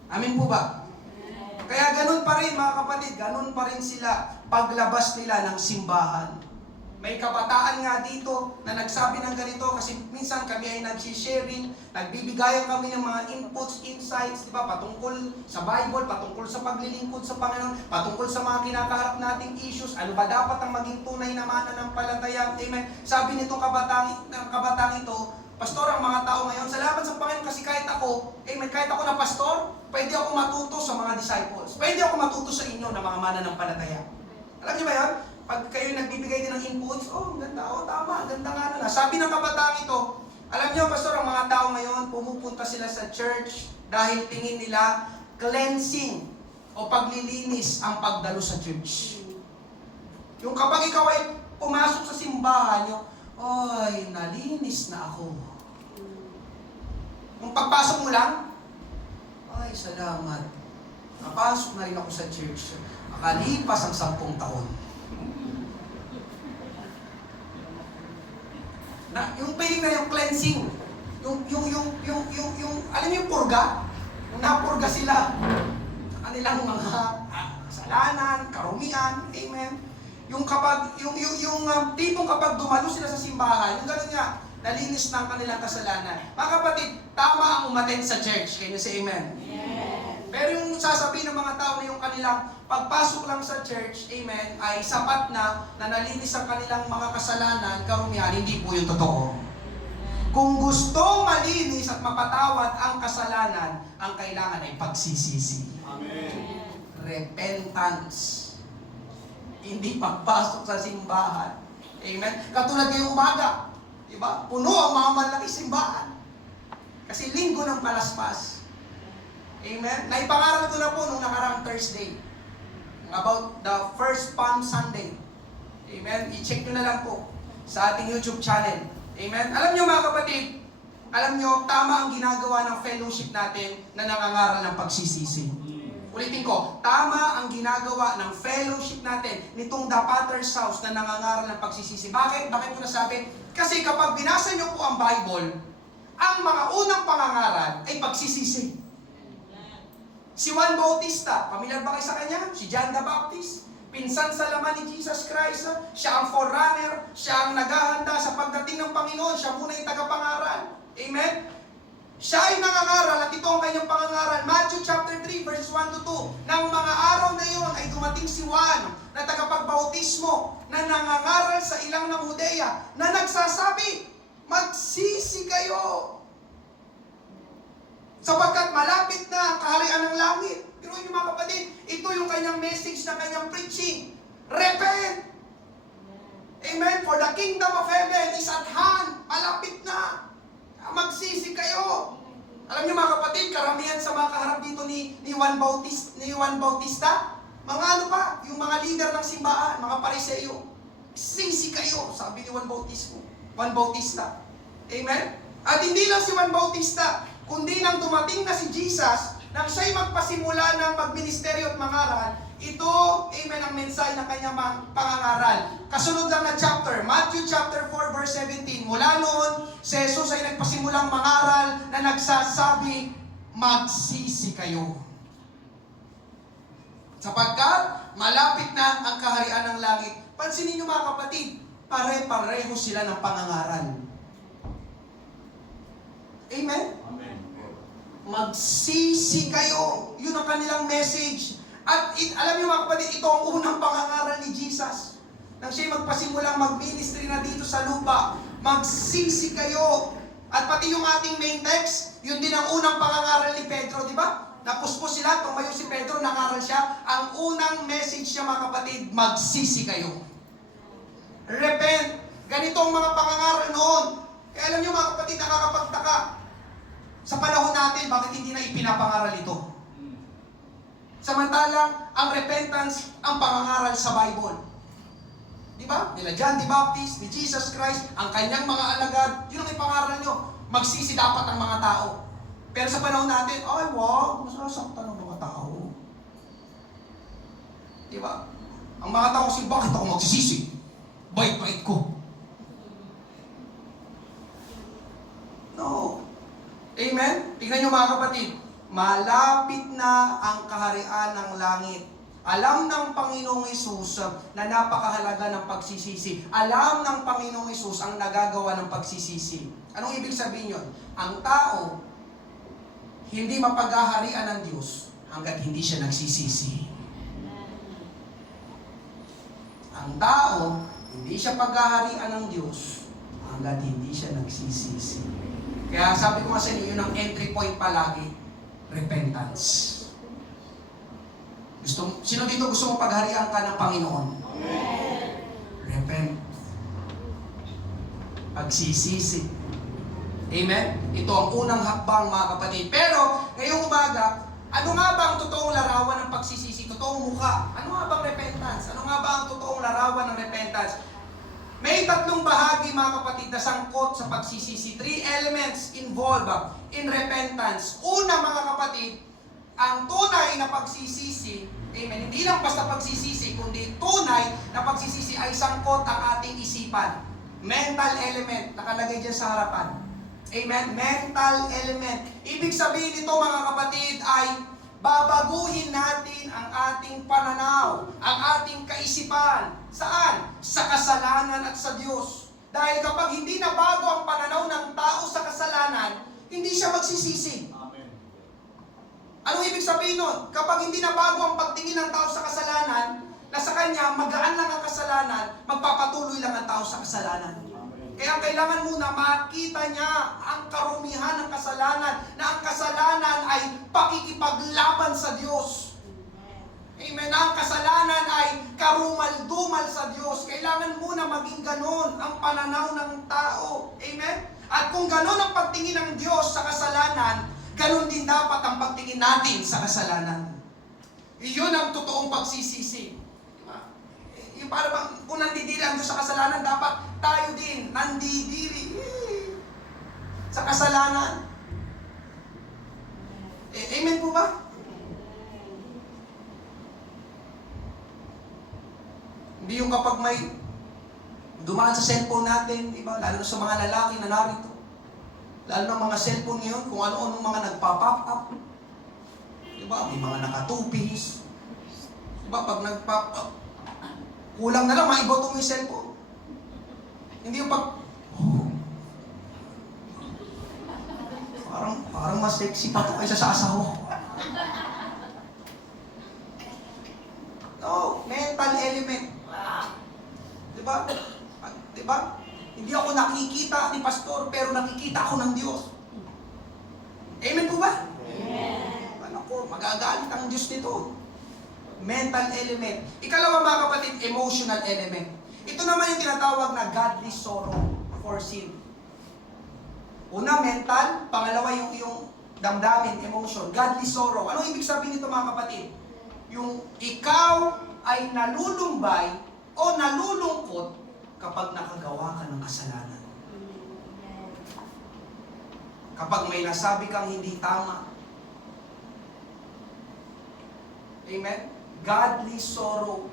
Amin po ba? Kaya ganun pa rin mga kapatid, ganun pa rin sila paglabas nila ng simbahan. May kabataan nga dito na nagsabi ng ganito kasi minsan kami ay nagsisharing, nagbibigayan kami ng mga inputs, insights, di ba? Patungkol sa Bible, patungkol sa paglilingkod sa Panginoon, patungkol sa mga kinakaharap nating issues, ano ba dapat ang maging tunay na mananampalataya? Amen. Sabi nitong kabataan ito, Pastor, ang mga tao ngayon, salamat sa Panginoon kasi kahit ako, amen, kahit ako na pastor, pwede ako matuto sa mga disciples. Pwede ako matuto sa inyo na mga mananampalataya. Alam niyo ba yan? Pag kayo nagbibigay din ng inputs, oh, ganda, oh, tama, ganda nga na. Sabi ng kabataan ito, alam niyo, Pastor, ang mga tao ngayon, pumupunta sila sa church dahil tingin nila cleansing o paglilinis ang pagdalo sa church. Yung kapag ikaw ay pumasok sa simbahan, yung, oy, nalinis na ako. Yung pagpasok mo lang, ay, salamat. Napasok na rin ako sa church. Makalipas ang 10 taon. Na, yung feeling na yung cleansing, alam niyo yung purga? Yung napurga sila sa kanilang mga kasalanan, karumian, amen. Yung kapag, tipong kapag dumalo sila sa simbahan, yung gano'n nga, nalinis na ang kanilang kasalanan. Mga kapatid, tama ang umattend sa church. Kaya nyo say amen? Yes. Pero yung sasabihin ng mga tao na yung kanilang pagpasok lang sa church, amen, ay sapat na nalinis ang kanilang mga kasalanan, karumihan, hindi po yung totoo. Kung gustong malinis at mapatawad ang kasalanan, ang kailangan ay pagsisisi. Amen. Repentance. Hindi pagpasok sa simbahan. Amen? Katulad ngayong umaga, diba? Puno ang mga malaki simbahan. Kasi linggo ng palaspas. Amen? Naipangaral ko na po nung nakaraang Thursday. About the first Palm Sunday. Amen? I-check nyo na lang po sa ating YouTube channel. Amen? Alam nyo mga kapatid, alam nyo, tama ang ginagawa ng fellowship natin na nangangaral ng pagsisisi. Ulitin ko, tama ang ginagawa ng fellowship natin nitong The Potter's House na nangangaral ng pagsisisi. Bakit? Bakit ko nasabi? Kasi kapag binasa nyo po ang Bible, ang mga unang pangangaral ay pagsisisi. Si Juan Bautista, pamilyar ba kayo sa kanya? Si John the Baptist, pinsan sa laman ni Jesus Christ, siya ang forerunner, siya ang naghahanda sa pagdating ng Panginoon, siya muna yung tagapangaral. Amen? Siya ay nangangaral at ito ang kanyang pangangaral. Matthew chapter 3 verses 1 to 2. Nang mga araw na iyon ay dumating si Juan na tagapagbautismo na nangangaral sa ilang ng Judea na nagsasabi, magsisi kayo sapagkat malapit na ang kaharian ng langit. Pero yun mga kapatid, ito yung kanyang message na kanyang preaching. Repent! Amen? For the kingdom of heaven is at hand. Malapit na. Magsisi kayo. Alam niyo mga kapatid, karamihan sa mga kaharap dito ni Juan Bautista, mga ano pa, yung mga leader ng simbahan, mga pariseyo. Sisi kayo, sabi ni Juan Bautista. Amen? At hindi lang si Juan Bautista, kundi nang dumating na si Jesus, nang siya'y magpasimula ng magministeryo at mangaral, ito, amen, ang mensahe ng kanyang pangangaral. Kasunod lang na chapter, Matthew chapter 4 verse 17. Mula noon, si Jesus ay nagpasimulang mangaral na nagsasabi, magsisi kayo. Sapagkat malapit na ang kaharian ng langit. Pansinin niyo mga kapatid, pare-pareho sila ng pangangaral. Amen? Amen. Magsisi kayo. Yun ang kanilang message. At alam niyo mga kapatid, ito ang unang pangangaral ni Jesus. Nang siya'y magpasimulang mag-ministry na dito sa lupa, magsisi kayo. At pati yung ating main text, yun din ang unang pangangaral ni Pedro, di ba? Napuspos sila, tumayo si Pedro, nangaral siya. Ang unang message niya mga kapatid, magsisi kayo. Repent. Ganito ang mga pangangaral noon. Kaya alam niyo mga kapatid, nakakapagtaka. Sa panahon natin, bakit hindi na ipinapangaral ito? Samantalang, ang repentance, ang pangangaral sa Bible. Di ba? Nila John the Baptist, ni Jesus Christ, ang kanyang mga alagad, yun ang ipangaral nyo. Magsisi dapat ang mga tao. Pero sa panahon natin, ay wag, masasaktan ang mga tao. Di ba? Ang mga tao kasi, bakit ako magsisisi? Bait-bait ko. No. Amen? Tingnan nyo mga kapatid. malapit na ang kaharian ng langit. Alam ng Panginoong Hesus na napakahalaga ng pagsisisi. Alam ng Panginoong Hesus ang nagagawa ng pagsisisi. Anong ibig sabihin yun? Ang tao, hindi mapaghaharian ng Diyos hanggat hindi siya nagsisisi. Ang tao, hindi siya paghaharian ng Diyos hanggat hindi siya nagsisisi. Kaya sabi ko nga sa inyo, yun ang entry point palagi, repentance. Sino dito gusto mong pagharian ka ng Panginoon? Amen. Repent. Pagsisisi. Amen? Ito ang unang hakbang, mga kapatid. Pero, ngayong umaga, ano nga ba ang totoong larawan ng pagsisisi? Totoong mukha. Ano nga bang repentance? Ano nga ba ang totoong larawan ng repentance? May tatlong bahagi, mga kapatid, na sangkot sa pagsisisi. 3 elements involved in repentance. Una, mga kapatid, ang tunay na pagsisisi, amen, hindi lang basta pagsisisi, kundi tunay na pagsisisi ay sangkot ang ating isipan. Mental element, nakalagay dyan sa harapan. Amen? Mental element. Ibig sabihin nito, mga kapatid, ay babaguhin natin ang ating pananaw, ang ating kaisipan. Saan? Sa kasalanan at sa Diyos. Dahil kapag hindi na bago ang pananaw ng tao sa kasalanan, hindi siya magsisisi. Anong ibig sabihin nun? Kapag hindi na bago ang pagtingin ng tao sa kasalanan, na sa kanya magaan lang ang kasalanan, magpapatuloy lang ang tao sa kasalanan. Kaya kailangan muna makita niya ang karumihan ng kasalanan, na ang kasalanan ay pakikipaglaban sa Diyos. Amen. Ang kasalanan ay karumal-dumal sa Diyos. Kailangan muna maging ganon ang pananaw ng tao. Amen. At kung ganon ang pagtingin ng Diyos sa kasalanan, ganon din dapat ang pagtingin natin sa kasalanan. Iyon ang totoong pagsisisi. Diba? Yung para bang kung nandidiri ang Diyos sa kasalanan, dapat tayo din nandidiri sa kasalanan. Amen po ba? Hindi yung kapag may dumaan sa cellphone natin, diba? Lalo sa mga lalaki na narito. Lalo ng mga cellphone ngayon, kung ano-anong mga nagpa-pop up. Diba? May mga nakatupis. Diba? Pag nag-pop up, kulang na lang, maiboto mo yung cellphone. Hindi yung pag... Oh. Parang mas sexy pa ito kaysa sa asawa ko. No, mental element. Diba? Diba? Hindi ako nakikita ni pastor, pero nakikita ako ng Diyos. Amen po ba? Amen. Ano ko, magagalit ang Diyos nito. Mental element. Ikalawa, mga kapatid, emotional element. Ito naman yung tinatawag na godly sorrow for sin. Una, mental. Pangalawa, yung damdamin, emotion. Godly sorrow. Anong ibig sabihin nito, mga kapatid? Yung ikaw ay nalulumbay o nalulungkot kapag nakagawa ka ng kasalanan. Kapag may nasabi kang hindi tama. Amen? Godly sorrow.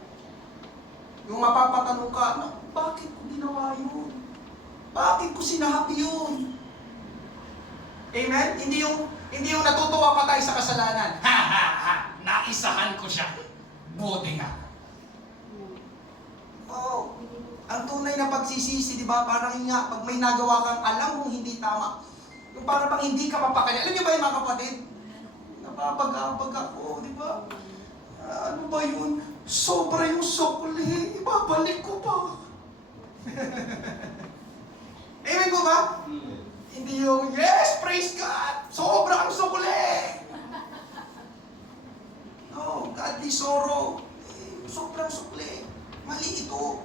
Yung mapapatanong ka, bakit ko ginawa yun? Bakit ko sinabi yun? Amen? Hindi yung natutuwa pa tayo sa kasalanan. Ha ha ha! Naisahan ko siya. Buti nga. Oh, ang tunay na pagsisisi, di ba? Parang nga, pag may nagawa kang alam mong hindi tama, yung parang pang hindi ka mapakali. Alam niyo ba yung mga kapatid? Napapag-apag ako, di ba? Ano ba yun? Sobra yung sukli. Ibabalik ko pa. Amen po ba? Hindi yung, yes, praise God! Sobra ang sukli! No, godly sorrow. Sobrang sukli. Mali ito.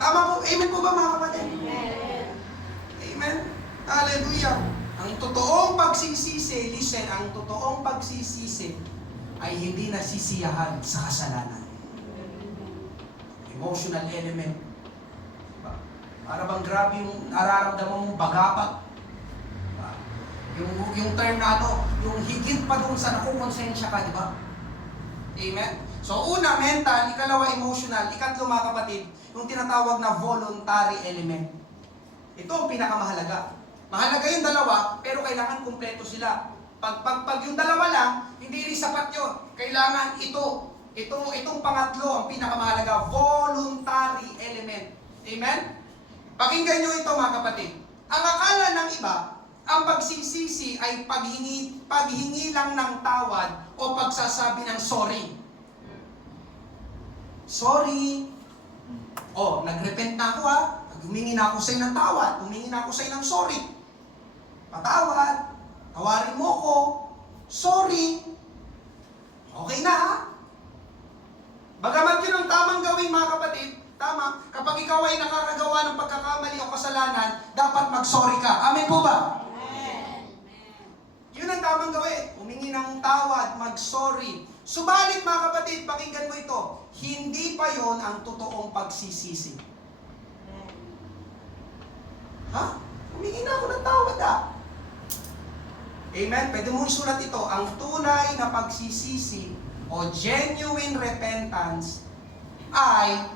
Tama po. Amen po ba, mga kapatid? Amen. Amen. Hallelujah. Ang totoong pagsisisi, listen, ang totoong pagsisisi ay hindi nasisiyahan sa kasalanan. Emotional element. Para bang grabe yung nararamdaman mong bagapag. Yung term na ano, yung higit pa doon sa nakukonsensya ka, di ba? Amen? So, una, mental, ikalawa, emotional, ikatlo, mga kapatid, yung tinatawag na voluntary element. Ito ang pinakamahalaga. Mahalaga yung dalawa, pero kailangan kumpleto sila Pag yung dalawa lang, hindi rin sapat yun. Kailangan itong pangatlo, ang pinakamahalaga, voluntary element. Amen? Pakinggan nyo ito mga kapatid. Ang akala ng iba, ang pagsisisi ay paghingi lang ng tawad o pagsasabi ng sorry. Sorry. Oh, nagrepent na ako ha. Humingi na ako sa'yo ng tawad. Humingi na ako sa'yo ng sorry. Patawad. Tawarin mo ko. Sorry. Okay na ha? Bagamat yun ang tamang gawin mga kapatid, tama, kapag ikaw ay nakakagawa ng pagkakamali o kasalanan, dapat mag-sorry ka. Amen po ba? Amen. Yun ang tamang gawin. Humingi ng tawad, mag-sorry. Subalit mga kapatid, pakinggan mo ito, hindi pa yon ang totoong pagsisisi. Ha? Humingi na ako ng tawad ah. Amen? Pwede mo isulat ito. Ang tunay na pagsisisi o genuine repentance ay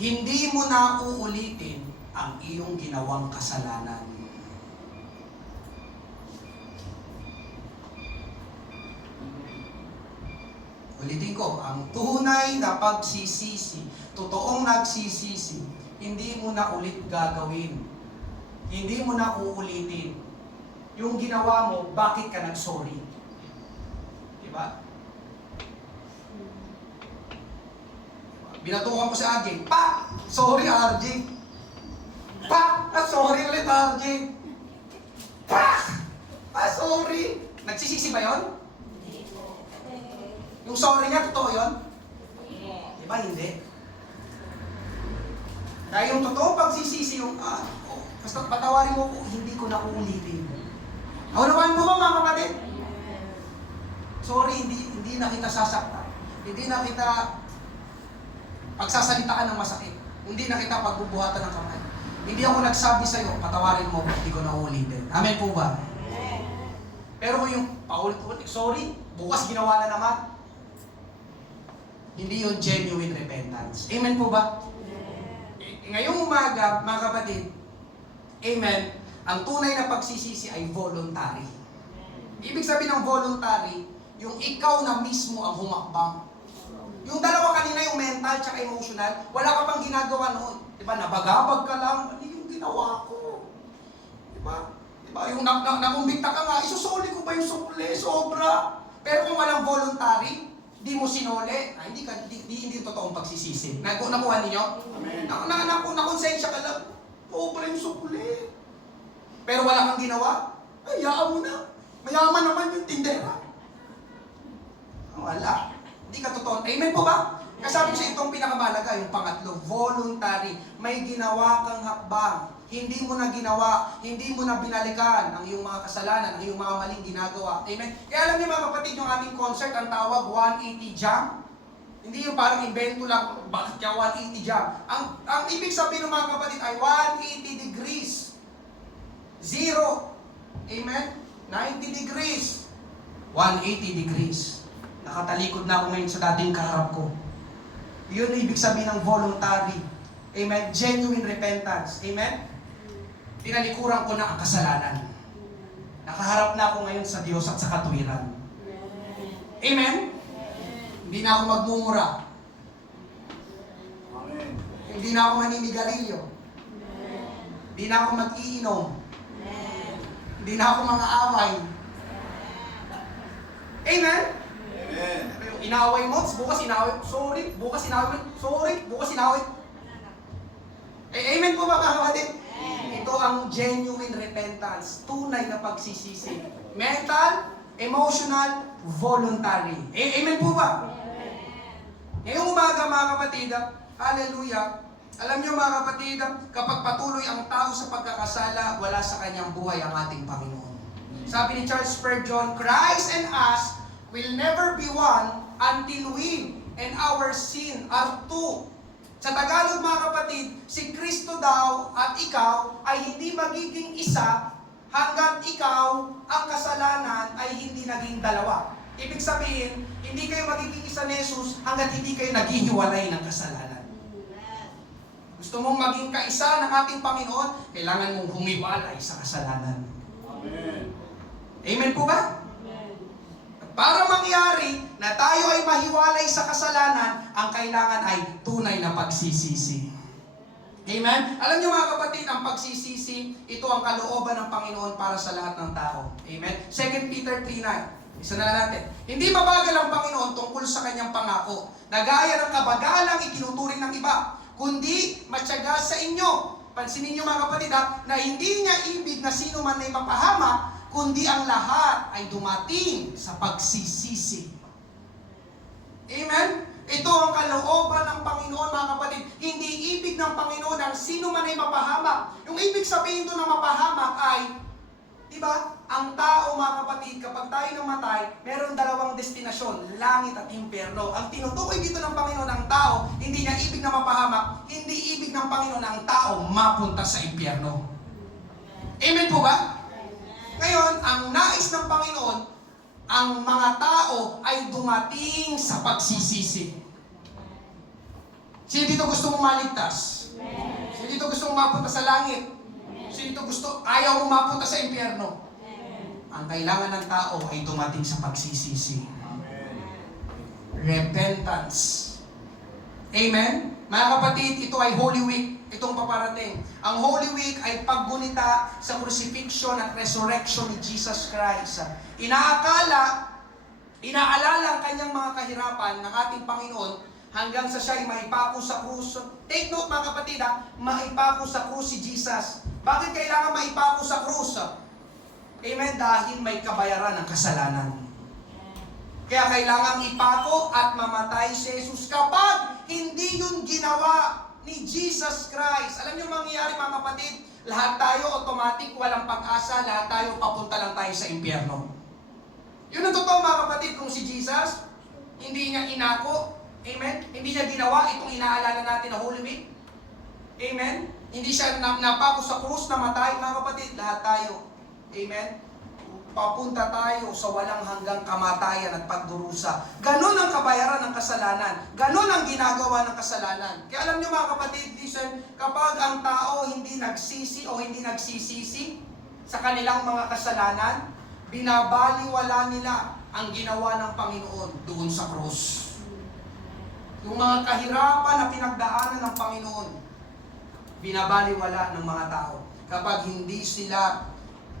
hindi mo na uulitin ang iyong ginawang kasalanan. Ulitin ko, ang tunay na pagsisisi, totoong nagsisisi, hindi mo na ulit gagawin. Hindi mo na uulitin. Yung ginawa mo, bakit ka nag-sorry? Diba? Binatukan ko si RJ. Pa! Sorry RJ. Pa! Sorry ulit RJ. Pa! Sorry. Nagsisisi ba yun? Yung sorry niya, totoo yun? Diba? Hindi. Dahil yung totoo pagsisisi, yung, basta patawarin mo ko, hindi ko na uulitin. Naunawaan mo ba mga kapatid? Sorry, hindi na kita sasaktan. Hindi na kita pagsasalita ka ng masakit. Hindi na kita pagbubuhatan ng kamay. Hindi ako nagsabi sa'yo, patawarin mo, hindi ko na uulitin. Amen po ba? Pero kung yung paulit-ulit, sorry, bukas ginawa na naman, hindi yung genuine repentance. Amen po ba? Ngayong umaga, mga kapatid, amen, ang tunay na pagsisisi ay voluntary. Ibig sabihin ng voluntary, yung ikaw na mismo ang humakbang. Yung dalawa kanina, yung mental tsaka emotional, wala ka pang ginagawa noon. Diba, nabagabag ka lang, ano yung ginawa ko? Diba? Diba, yung nakumbikta ka nga, isusuli ko ba yung sukli? Sobra. Pero kung walang voluntary, di mo sinuli, hindi totoong pagsisisi. Nakuha ninyo? Amen. Nakonsensya ka lang, sobra yung sukli. Pero wala kang ginawa, ay, hayaan mo na. Mayaman naman yung tindera. Wala. Hindi ka totoo. Amen po ba? Kasabi ko sa itong pinakamalaga, yung pangatlo, voluntary. May ginawa kang hakbang. Hindi mo na ginawa, hindi mo na binalikan ang iyong mga kasalanan, ang iyong mga maling ginagawa. Amen? Kaya alam niyo mga kapatid, yung ating concert, ang tawag 180 jump. Hindi yung parang invento lang, bakit kaya 180 jump? Ang ibig sabihin ng mga kapatid ay 180 degrees. 0. Amen? 90 degrees. 180 degrees. Nakatalikod na ako ngayon sa dating kaharap ko. Yun ang ibig sabihin ng voluntary. Amen? Genuine repentance. Amen? Tinalikuran ko na ang kasalanan. Nakaharap na ako ngayon sa Diyos at sa katuwiran. Amen? Hindi na ako magmumura. Amen. Hindi na ako maninigarilyo. Hindi na ako mag-iinom. Hindi na ako mga away. Amen? Amen. Inaway mo, bukas inaway, sorry, bukas inaway, sorry, bukas inaway. Amen po ba mga kapatid? Ito ang genuine repentance, tunay na pagsisisi. Mental, emotional, voluntary. Amen po ba? Ngayong umaga mga kapatid, hallelujah, alam niyo mga kapatid, kapag patuloy ang tao sa pagkakasala, wala sa kanyang buhay ang ating Panginoon. Sabi ni Charles Spurgeon, Christ and us will never be one until we and our sin are two. Sa Tagalog mga kapatid, si Kristo daw at ikaw ay hindi magiging isa hanggat ikaw ang kasalanan ay hindi naging dalawa. Ibig sabihin, hindi kayo magiging isa ni Jesus hanggat hindi kayo naghihiwalay ng kasalanan. Gusto mong maging kaisa ng ating Panginoon, kailangan mong humiwalay sa kasalanan. Amen. Amen po ba? Para mangyari na tayo ay mahiwalay sa kasalanan, ang kailangan ay tunay na pagsisisi. Amen? Alam niyo mga kapatid, ang pagsisisi, ito ang kalooban ng Panginoon para sa lahat ng tao. Amen? 2 Peter 3:9. Isa na natin. Hindi mabagal ang Panginoon tungkol sa kanyang pangako, na gaya ng kabagalang itinuturing ng iba, kundi matyaga sa inyo. Pansinin niyo mga kapatid na hindi niya ibig na sino man ay mapahamak, kundi ang lahat ay dumating sa pagsisisi. Amen? Ito ang kalooban ng Panginoon mga kapatid. Hindi ibig ng Panginoon ang sino man ay mapahamak. Yung ibig sabihin doon ng mapahamak ay, di ba, ang tao mga kapatid, kapag tayo namatay, meron dalawang destinasyon, langit at impyerno. Ang tinutukoy dito ng Panginoon ang tao, hindi niya ibig na mapahamak, hindi ibig ng Panginoon ang tao mapunta sa impyerno. Amen po ba? Ngayon, ang nais ng Panginoon, ang mga tao ay dumating sa pagsisisi. Sino dito gusto mong maligtas? Sino dito gusto mong mapunta sa langit? Sino dito ayaw mong mapunta sa impyerno? Ang kailangan ng tao ay dumating sa pagsisisi. Repentance. Amen? Mga kapatid, ito ay Holy Week. Itong paparating. Ang Holy Week ay paggunita sa crucifixion at resurrection ni Jesus Christ. Inaalala ang kanyang mga kahirapan ng ating Panginoon hanggang sa siya ay maipako sa krus. Take note mga kapatid, maipako sa krus si Jesus. Bakit kailangan maipako sa krus? Amen? Dahil may kabayaran ng kasalanan. Kaya kailangan ipako at mamatay si Jesus kapag hindi yun ginawa ni Jesus Christ. Alam niyo mangyayari mga kapatid, lahat tayo automatic, walang pag-asa, lahat tayo papunta lang tayo sa impyerno. Yun ang totoo mga kapatid, kung si Jesus, hindi niya inako, amen? Hindi niya ginawa itong inaalala natin na Holy Week. Amen? Hindi siya napako sa krus, namatay, mga kapatid, lahat tayo. Amen? Papunta tayo sa walang hanggang kamatayan at pagdurusa. Ganon ang kabayaran ng kasalanan. Ganon ang ginagawa ng kasalanan. Kaya alam niyo mga kapatid, listen, kapag ang tao hindi nagsisi o hindi nagsisisi sa kanilang mga kasalanan, binabaliwala nila ang ginawa ng Panginoon doon sa krus. Yung mga kahirapan na pinagdaanan ng Panginoon, binabaliwala ng mga tao kapag hindi sila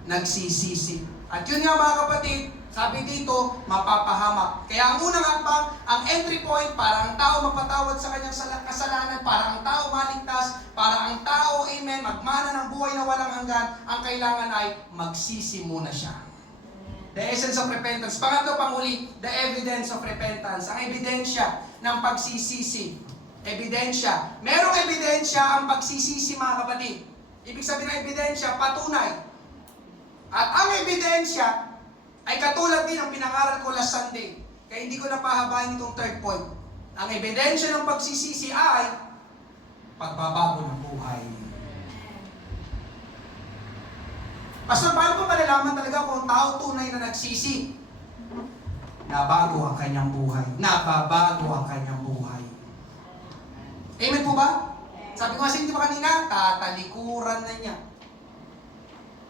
nagsisisi. At yun nga mga kapatid, sabi dito, mapapahamak. Kaya ang unang hakbang, ang entry point para ang tao mapatawad sa kanyang kasalanan, para ang tao maligtas, para ang tao, amen, magmana ng buhay na walang hanggan, ang kailangan ay magsisi muna siya. The essence of repentance. Pangatlo pang uli, the evidence of repentance. Ang ebidensya ng pagsisisi. Ebidensya. Merong ebidensya ang pagsisisi mga kapatid. Ibig sabihin ng ebidensya, patunay. At ang ebidensya ay katulad din ang pinangaral ko last Sunday. Kaya hindi ko napahabain itong third point. Ang ebidensya ng pagsisisi ay pagbabago ng buhay. Pastor, paano ba malalaman talaga kung tao tunay na nagsisi? Nabago ang kanyang buhay. Nababago ang kanyang buhay. Amen po ba? Sabi ko kasi hindi ba kanina, tatalikuran na niya.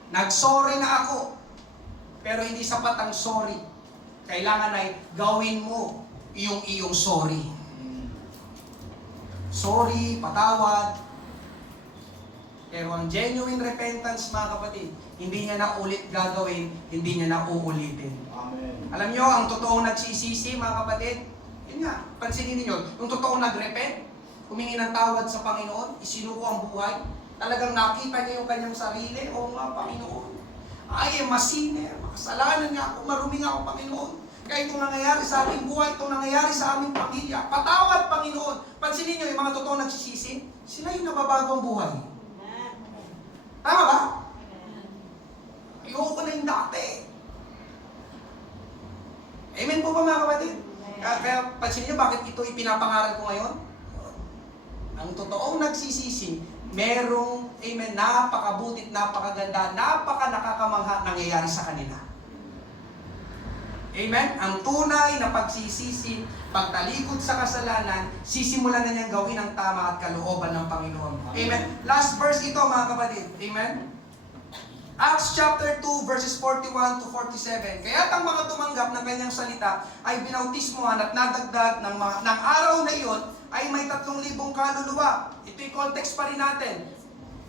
Nag-sorry na ako. Pero hindi sapat ang sorry. Kailangan ay gawin mo yung iyong sorry. Sorry, patawad. Pero ang genuine repentance mga kapatid, hindi niya na ulit gagawin, hindi niya na uulitin. Amen. Alam niyo, ang totoong nagsisisi mga kapatid, yun nga, pansinin niyo, yung totoong nagrepent, humingi ng tawad sa Panginoon, isinuko ang buhay, talagang nakita niya yung kanyang sarili, o nga Panginoon, I am a sinner, makasalanan nga ako, marumi nga ako Panginoon. Kaya itong nangyayari sa aming buhay, itong nangyayari sa aming pamilya, patawad Panginoon. Pansinin niyo, yung mga totoong nagsisisi, sila yung nababago ang buhay. Tama ba? Ayoko na yung dati. Amen po ba mga kapatid? Kaya pansinin niyo, bakit ito ipinapangaral ko ngayon? Ang totoong nagsisisi, merong, amen, napakabutit, napakaganda, napaka-nakakamangha nangyayari sa kanila. Amen? Ang tunay na pagsisisi, pagtalikod sa kasalanan, sisimulan na niyang gawin ang tama at kalooban ng Panginoon. Amen? Last verse ito mga kapatid. Amen? Acts chapter 2 verses 41 to 47. Kaya't ang mga tumanggap ng kanyang salita ay binautismohan at nadagdag ng araw na iyon ay may 3,000 kaluluwa. Ito'y context pa rin natin.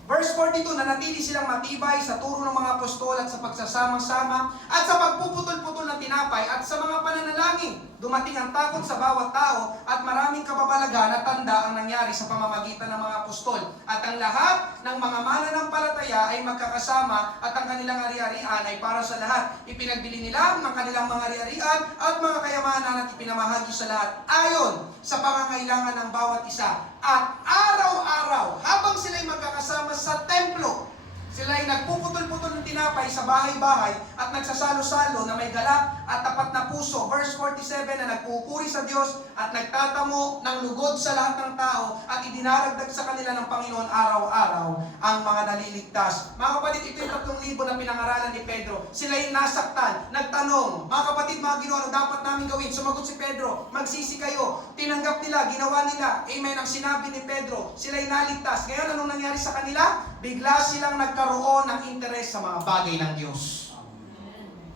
Verse 42, nanatili silang matibay sa turo ng mga apostol at sa pagsasama-sama at sa pagpuputol-putol ng tinapay at sa mga pananalangin. Dumating ang takot sa bawat tao at maraming kababalagan at tanda ang nangyari sa pamamagitan ng mga apostol. At ang lahat ng mga mananampalataya ay magkakasama at ang kanilang ari-arian ay para sa lahat. Ipinagbili nila ng kanilang mga ari-arian at mga kayamanan at ipinamahagi sa lahat ayon sa pangangailangan ng bawat isa. At araw-araw, habang sila'y magkakasama sa templo, sila'y nagpuputol-putol ng tinapay sa bahay-bahay at nagsasalo-salo na may galak at tapat na puso. Verse 47 na nagpupuri sa Diyos at nagtatamo ng lugod sa lahat ng tao at idinaragdag sa kanila ng Panginoon araw-araw ang mga naliligtas. Mga kapatid, ito yung 3,000 na pinangaralan ni Pedro. Sila'y nasaktan, nagtanong, mga kapatid, mga Ginoo, ano dapat namin gawin? Sumagot si Pedro, magsisi kayo. Tinanggap nila, ginawa nila. Amen, ang sinabi ni Pedro, sila'y naligtas. Ngayon, anong nangyari sa kanila? Bigla silang nagkaroon ng interes sa mga bagay ng Diyos.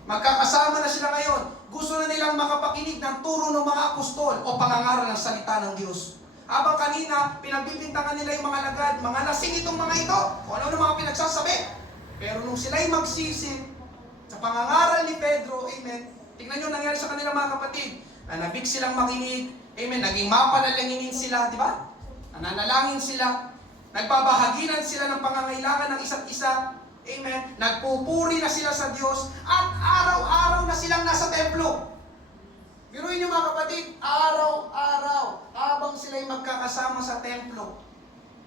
Magkakasama na sila ngayon. Gusto na nilang makapakinig ng turo ng mga apostol o pangangaral ng salita ng Diyos. Habang kanina, pinagbibintangan nila yung mga lagad, mga lasing itong mga ito, kung ano mga pinagsasabi. Pero nung sila'y magsisi sa pangangaral ni Pedro, amen, tingnan nyo nangyari sa kanila mga kapatid. Nanabig silang makinig, amen, naging mapanalanginin sila, di ba? Nananalangin sila, nagbabahaginan sila ng pangangailangan ng isa't isa. Amen. Nagpupuri na sila sa Diyos at araw-araw na silang nasa templo. Biruin niyo mga kapatid, araw-araw habang sila'y magkakasama sa templo.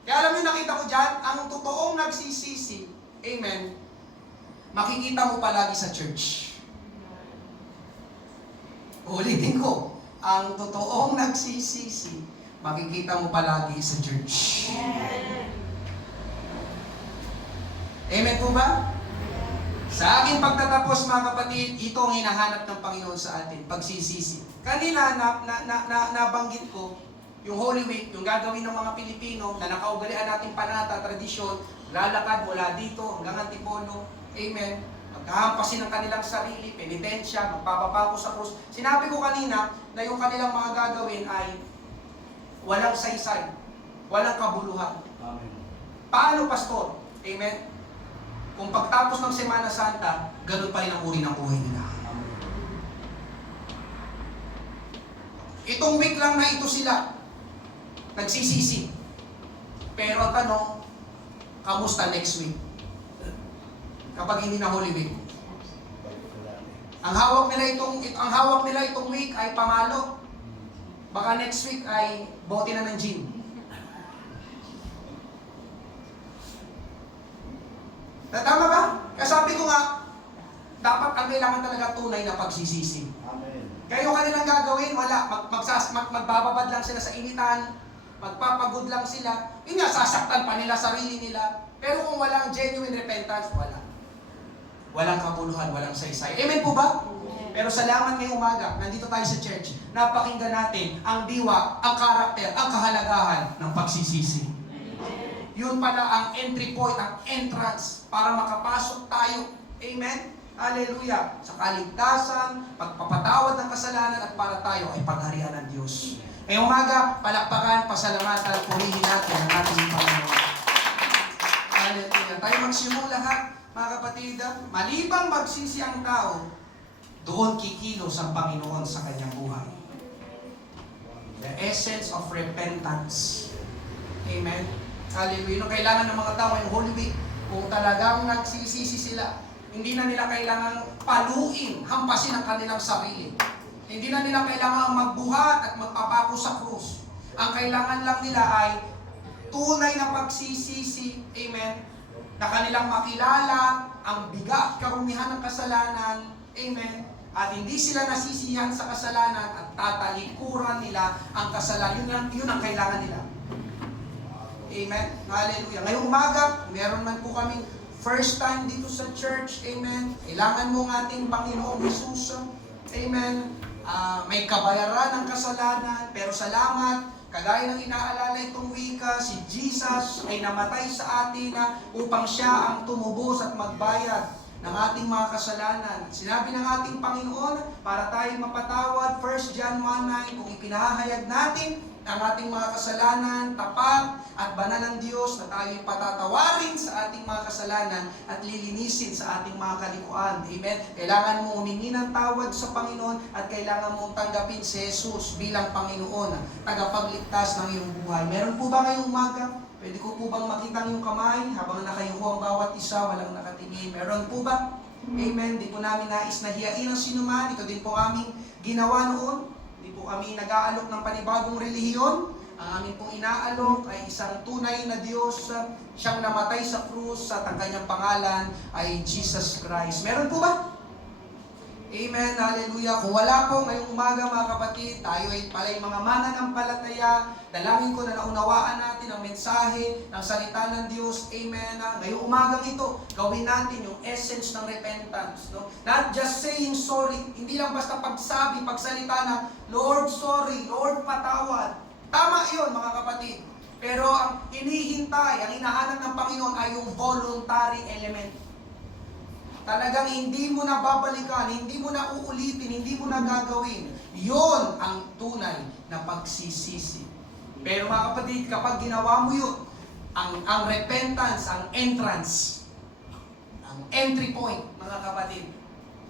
Kaya alam niyo, nakita ko dyan, ang totoong nagsisisi, amen, makikita mo palagi sa church. Ulitin ko, ang totoong nagsisisi, makikita mo palagi sa church. Amen po ba? Sa aking pagtatapos mga kapatid, ito ang hinahanap ng Panginoon sa atin, pagsisisi. Kanina nabanggit ko, yung Holy Week, yung gagawin ng mga Pilipino na nakaugalian nating panata, tradisyon, lalakad mula dito hanggang Antipolo. Amen. Magkahampasin ng kanilang sarili, penitensya, magpapapako sa krus. Sinabi ko kanina na yung kanilang mga gagawin ay walang saysay, walang kabuluhan. Amen. Paano, Pastor? Amen. Kung pagtapos ng Semana Santa, ganun pa rin ang uri ng buhay nila. Itong week lang na ito sila, nagsisisi. Pero ang tanong, kamusta next week? Kapag hindi na Holy Week. Ang hawak nila itong week ay pamalo. Baka next week ay bote na ng gin. Tama ba? Kasabi ko nga, dapat ang kailangan talaga tunay na pagsisisi. Amen. Kayo kanilang gagawin, wala. Magbababad lang sila sa initan, magpapagod lang sila. Yun nga, sasaktan pa nila sarili nila. Pero kung walang genuine repentance, wala. Walang kabuluhan, walang saysay. Amen po ba? Pero salamat ngayong umaga, nandito tayo sa church, napakinggan natin ang diwa, ang karakter, ang kahalagahan ng pagsisisi. Yun pala ang entry point, ang entrance para makapasok tayo. Amen? Hallelujah. Sa kaligtasan, pagpapatawad ng kasalanan at para tayo ay pagharian ng Diyos. Ngayong umaga, palakpakan, pasalamatan, purihin natin ang ating Panginoon. Hallelujah. Tayo magsimula ha, mga kapatid. Malibang magsisi ang tao, doon kikilos ang Panginoon sa kanyang buhay. The essence of repentance. Amen? Hallelujah. No, kailangan ng mga tao ngayong Holy Week, kung talagang nagsisisi sila, hindi na nila kailangan paluin, hampasin ang kanilang sarili. Hindi na nila kailangan magbuhat at magpapako sa krus. Ang kailangan lang nila ay tunay na pagsisisi, amen, na kanilang makilala ang bigat, karumihan ng kasalanan, amen, at hindi sila nasisihan sa kasalanan at tatalikuran nila ang kasalanan. Yun ang kailangan nila. Amen. Hallelujah. Ngayong umaga, meron man po kaming first time dito sa church. Amen. Kailangan mo ng ating Panginoong Jesus. Amen. May kabayaran ng kasalanan, pero salamat Kagaya ng inaalala itong wika, si Jesus ay namatay sa atin upang siya ang tumubos at magbayad ng ating mga kasalanan. Sinabi ng ating Panginoon, para tayo mapatawad, 1 John 1:9, kung ipinahayag natin ang ating mga kasalanan, tapat at banal ng Diyos na tayo'y patatawarin sa ating mga kasalanan at lilinisin sa ating mga kalikuan. Amen? Kailangan mo humingi ng tawad sa Panginoon at kailangan mong tanggapin si Jesus bilang Panginoon, tagapagligtas ng iyong buhay. Meron po ba ngayong umaga? Pwede ko po bang makita yung kamay habang nakayuko ang bawat isa, walang nakatingin? Meron po ba? Amen. Di po namin nais na hiyain ang sinuman. Ito din po aming ginawa noon. Di po kami nag-aalok ng panibagong relihiyon. Ang aming pong inaalok ay isang tunay na Diyos. Siyang namatay sa krus at ang kanyang pangalan ay Jesus Christ. Meron po ba? Amen, hallelujah. Kung wala po ngayong umaga mga kapatid, tayo ay pala'y mga mananampalataya. Dalangin ko na naunawaan natin ang mensahe ng salita ng Diyos. Amen. Ngayong umagang ito, gawin natin yung essence ng repentance. No? Not just saying sorry. Hindi lang basta pagsabi, pagsalita na, Lord, sorry. Lord, patawad. Tama yun mga kapatid. Pero ang hinihintay, ang hinahanap ng Panginoon ay yung voluntary element. Talagang hindi mo na babalikan, hindi mo na uulitin, hindi mo na gagawin. Yon ang tunay na pagsisisi. Pero mga kapatid, kapag ginawa mo yun, ang repentance, ang entrance, ang entry point, mga kapatid,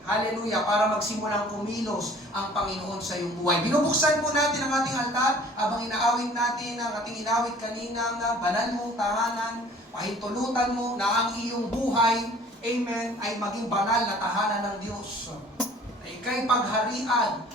hallelujah, para magsimulang kumilos ang Panginoon sa iyong buhay. Binubuksan po natin ang ating altar habang inaawit natin ang ating inawit kanina na banal mong tahanan, pahintulutan mo na ang iyong buhay, amen, ay maging banal na tahanan ng Diyos. Na ika'y pagharian